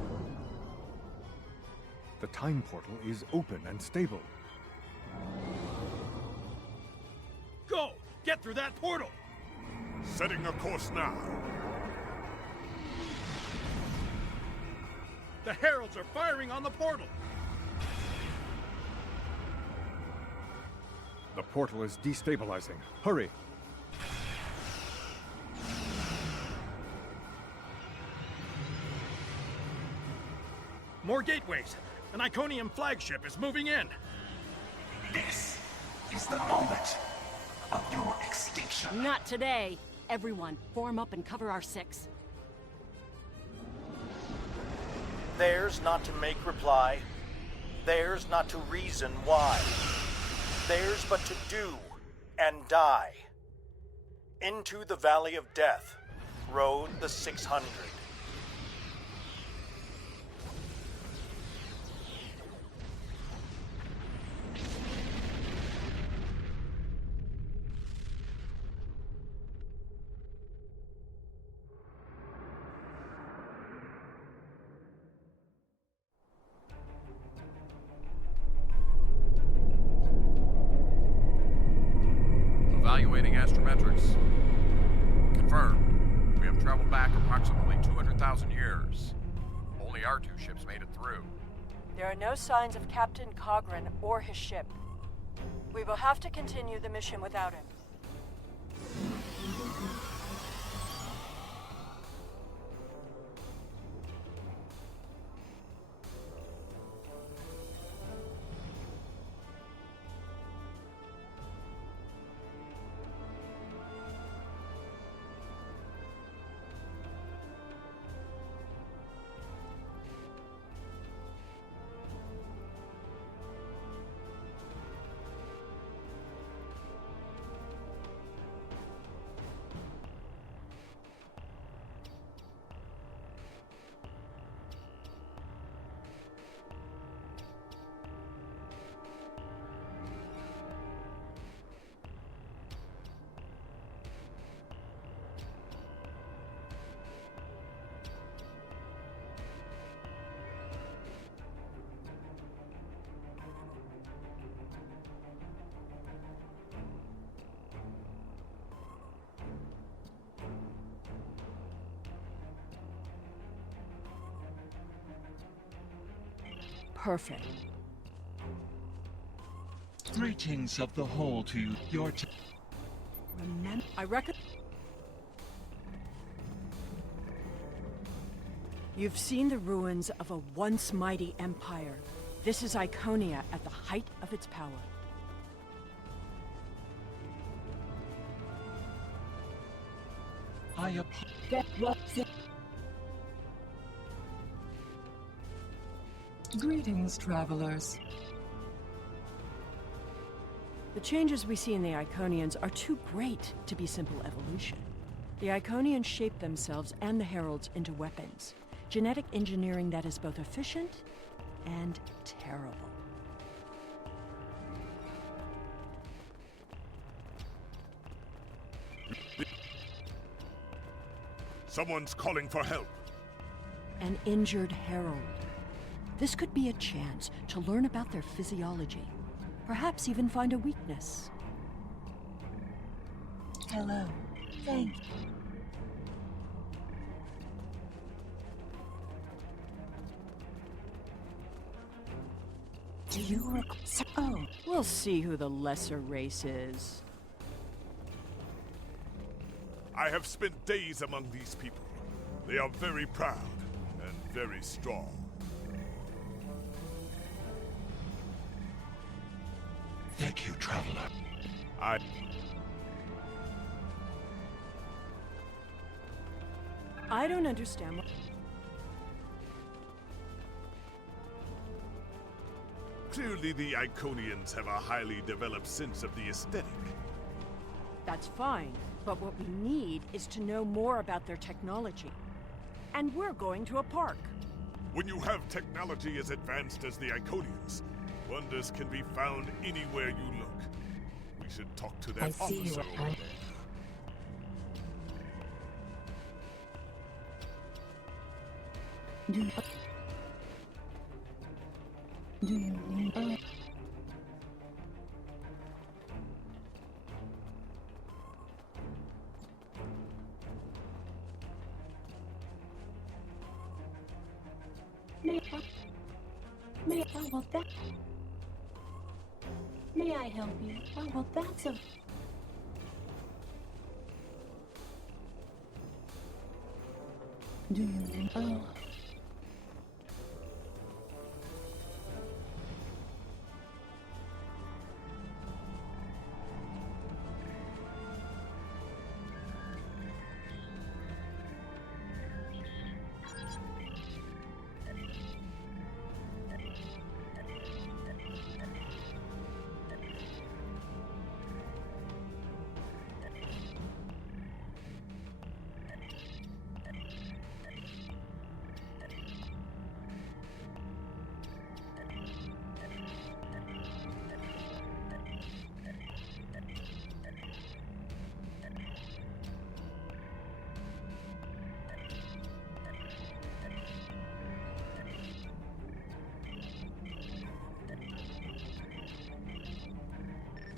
The time portal is open and stable. Go! Get through that portal! Setting a course now. The heralds are firing on the portal! The portal is destabilizing. Hurry! More gateways! An Iconium flagship is moving in! This is the moment of your extinction. Not today. Everyone, form up and cover our six. Theirs not to make reply. Theirs not to reason why. Theirs but to do and die. Into the Valley of Death rode the 600. Evaluating astrometrics. Confirmed. We have traveled back approximately 200,000 years. Only our two ships made it through. There are no signs of Captain Cogran or his ship. We will have to continue the mission without him. Perfect. Greetings of the whole to you. Remember, I reckon. You've seen the ruins of a once mighty empire. This is Iconia at the height of its power. Greetings, travelers. The changes we see in the Iconians are too great to be simple evolution. The Iconians shape themselves and the Heralds into weapons. Genetic engineering that is both efficient and terrible. Someone's calling for help. An injured Herald. This could be a chance to learn about their physiology. Perhaps even find a weakness. Hello. Thank you. Do you Oh, we'll see who the lesser race is. I have spent days among these people. They are very proud and very strong. Thank you, traveler. I don't understand what... Clearly the Iconians have a highly developed sense of the aesthetic. That's fine, but what we need is to know more about their technology. And we're going to a park. When you have technology as advanced as the Iconians, wonders can be found anywhere you look. We should talk to that officer over there. Do you need... May I help you? Oh, well, that's a... Do you need... Oh.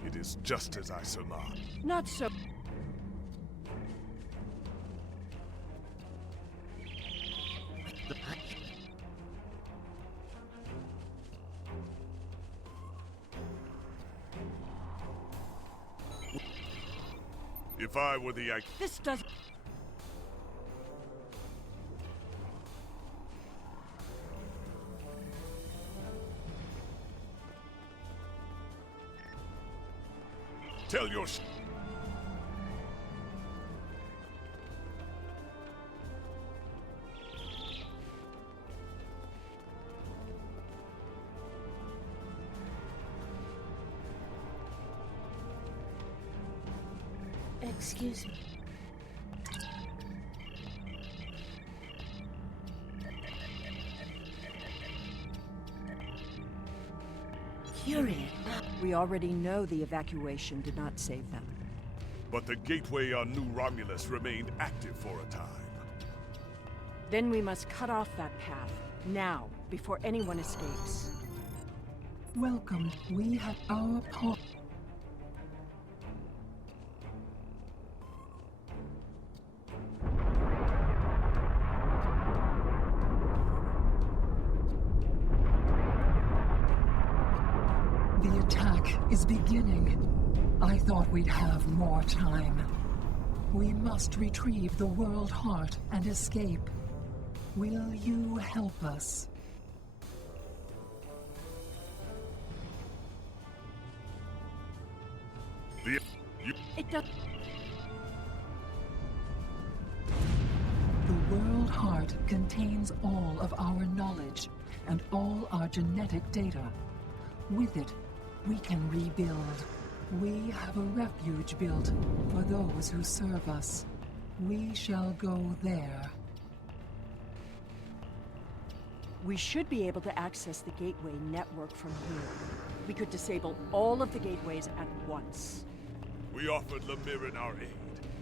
It is just as I surmised. Not so... If I were the This doesn't... Tell your Excuse me. Curious. We already know the evacuation did not save them. But the gateway on New Romulus remained active for a time. Then we must cut off that path, now, before anyone escapes. Welcome. We have our part. is beginning. I thought we'd have more time. We must retrieve the World Heart and escape. Will you help us? It does. The World Heart contains all of our knowledge and all our genetic data. With it, we can rebuild. We have a refuge built for those who serve us. We shall go there. We should be able to access the gateway network from here. We could disable all of the gateways at once. We offered Lemirin our aid.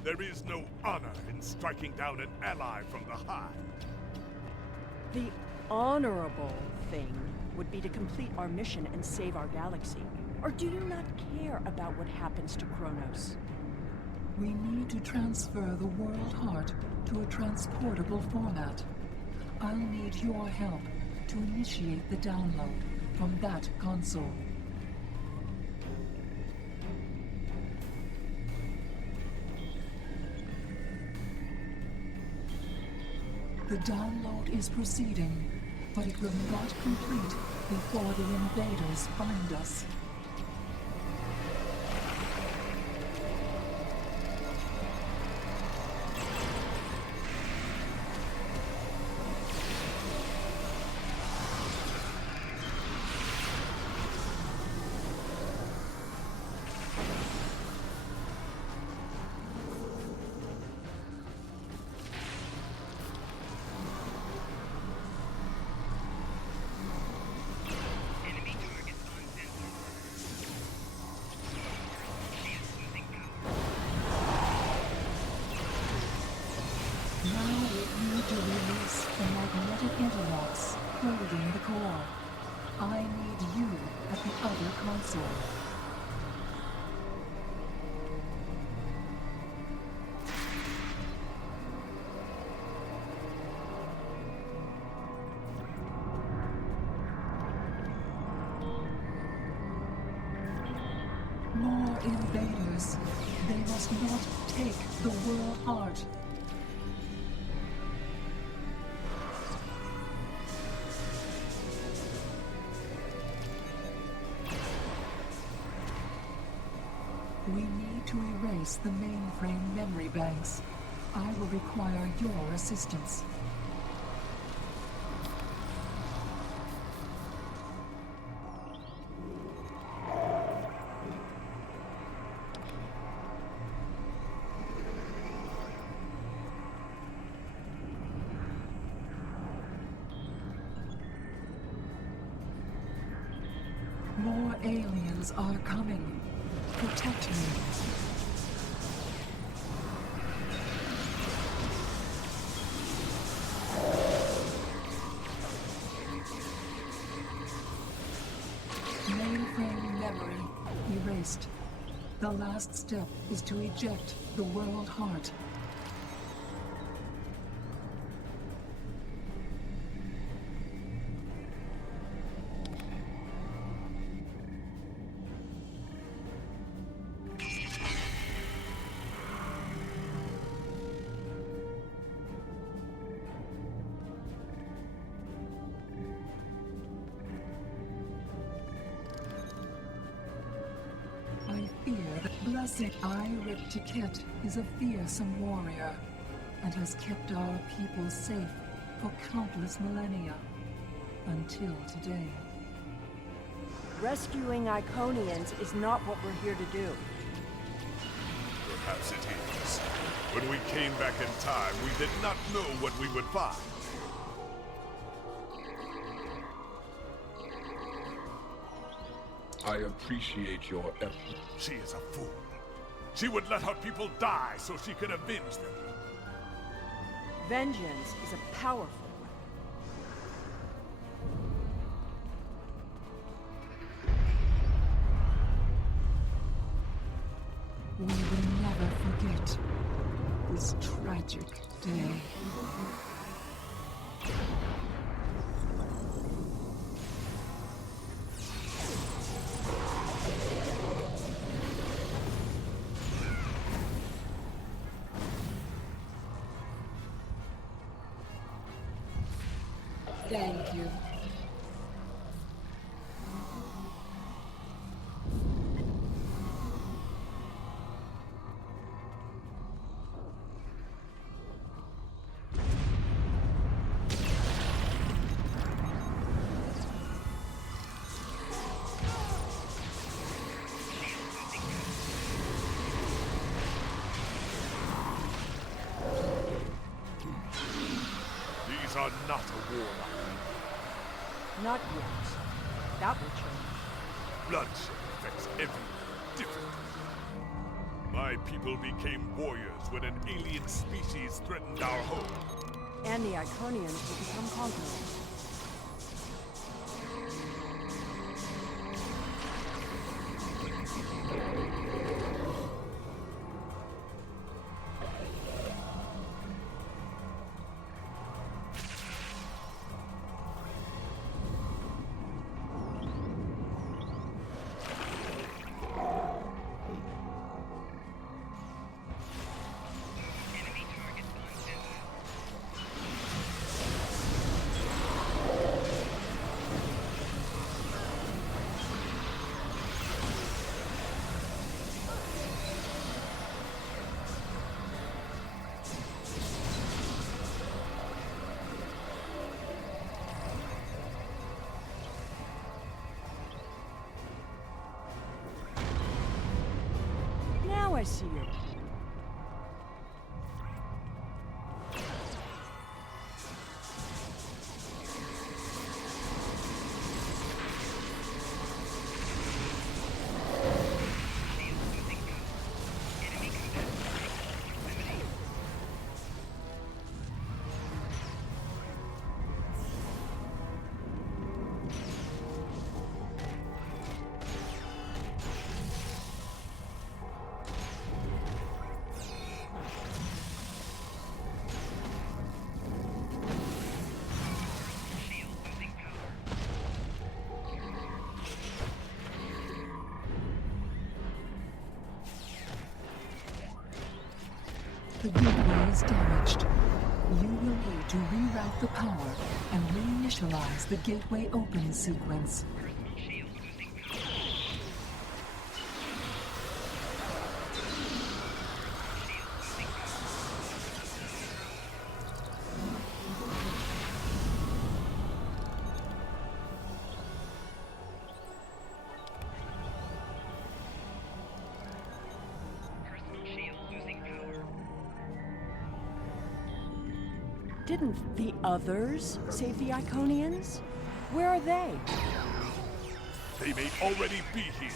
There is no honor in striking down an ally from the Hive. The honorable thing would be to complete our mission and save our galaxy. Or do you not care about what happens to Kronos? We need to transfer the World Heart to a transportable format. I'll need your help to initiate the download from that console. The download is proceeding, but it will not complete before the invaders find us. To release the magnetic interlocks holding the core. I need you at the other console. More invaders. They must not take the World Heart. We need to erase the mainframe memory banks. I will require your assistance. More aliens are coming. Protect me. Mainframe memory erased. The last step is to eject the World Heart. I fear that Blessed Tiket is a fearsome warrior and has kept our people safe for countless millennia, until today. Rescuing Iconians is not what we're here to do. Perhaps it is. When we came back in time, we did not know what we would find. I appreciate your effort. She is a fool. She would let her people die so she could avenge them. Vengeance is a powerful We will never forget this tragic day. Thank you. These are not a warlike. Not yet. That will change. Bloodshed affects everyone differently. My people became warriors when an alien species threatened our home. And the Iconians will become conquerors. Now I see you. The gateway is damaged. You will need to reroute the power and reinitialize the gateway open sequence. Didn't the others save the Iconians? Where are they? They may already be here.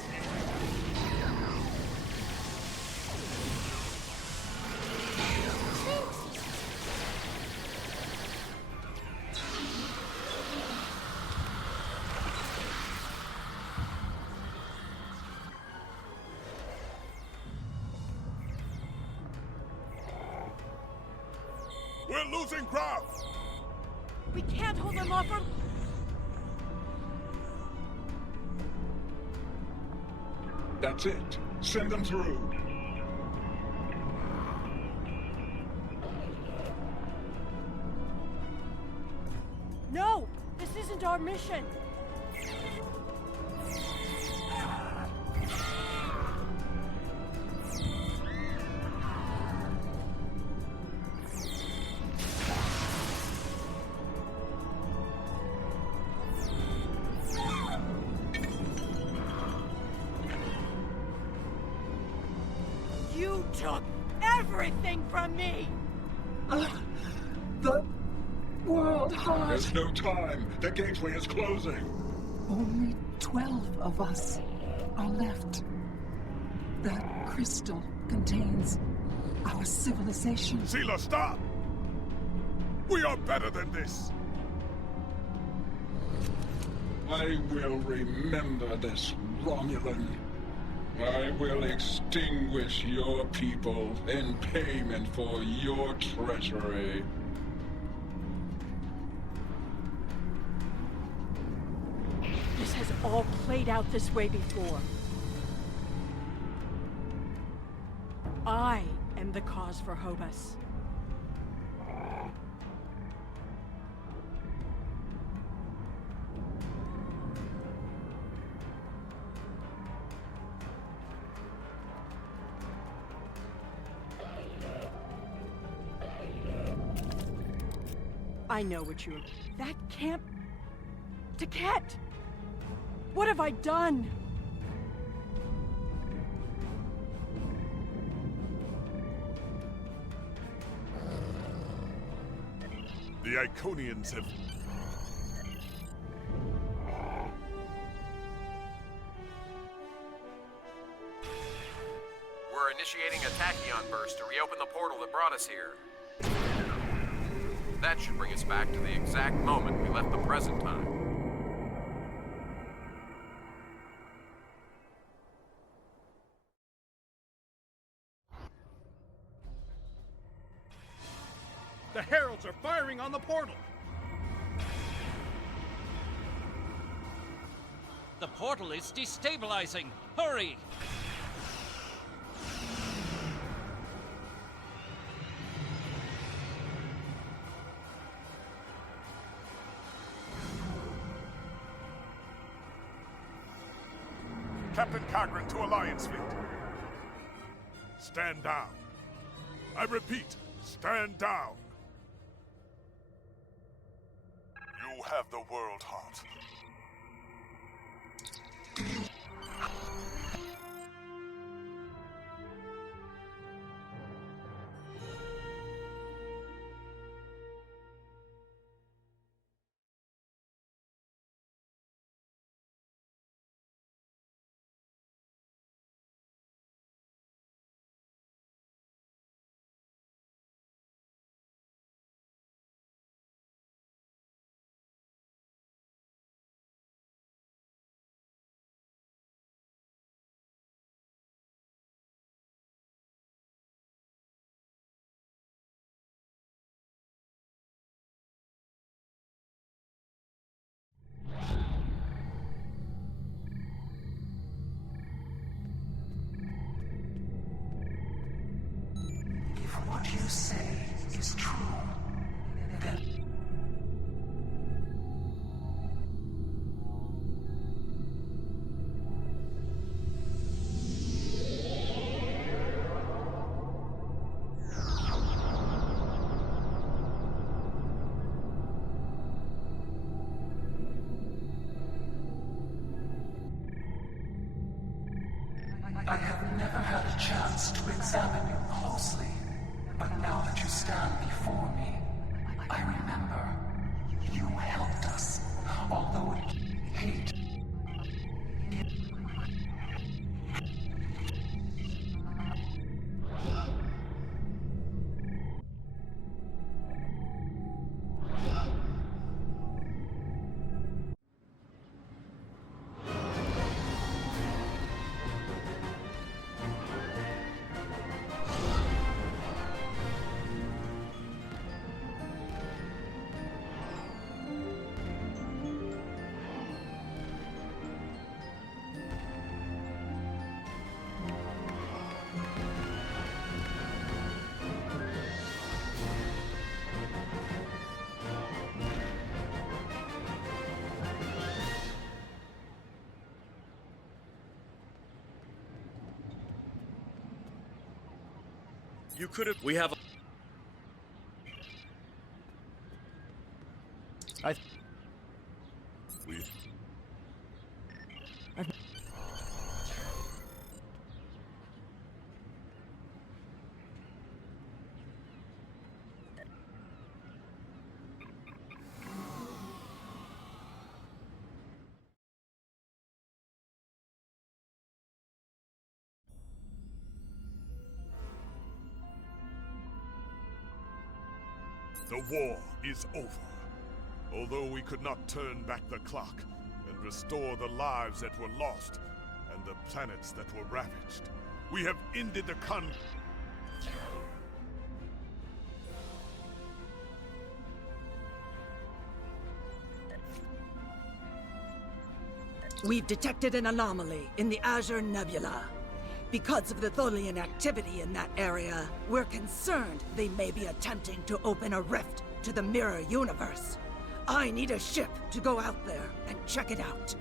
We're losing ground! We can't hold them off from... That's it. Send them through. No! This isn't our mission! You took everything from me! The World Heart. There's no time. The gateway is closing. Only 12 of us are left. That crystal contains our civilization. Seela, stop! We are better than this! I will remember this, Romulan. I will extinguish your people in payment for your treachery. This has all played out this way before. I am the cause for Hobus. I know what you... That can't... Taket! What have I done? The Iconians have... We're initiating a tachyon burst to reopen the portal that brought us here. That should bring us back to the exact moment we left the present time. The Heralds are firing on the portal! The portal is destabilizing! Hurry! Captain Cagran to Alliance Fleet. Stand down. I repeat, stand down. You have the World Heart. If what you say is true, then... I have never had a chance to examine you closely, but now that you stand before me, I remember you helped us, although hate. You could have... We have... The war is over. Although we could not turn back the clock and restore the lives that were lost and the planets that were ravaged, we have ended the We've detected an anomaly in the Azure Nebula. Because of the Tholian activity in that area, we're concerned they may be attempting to open a rift to the mirror universe. I need a ship to go out there and check it out.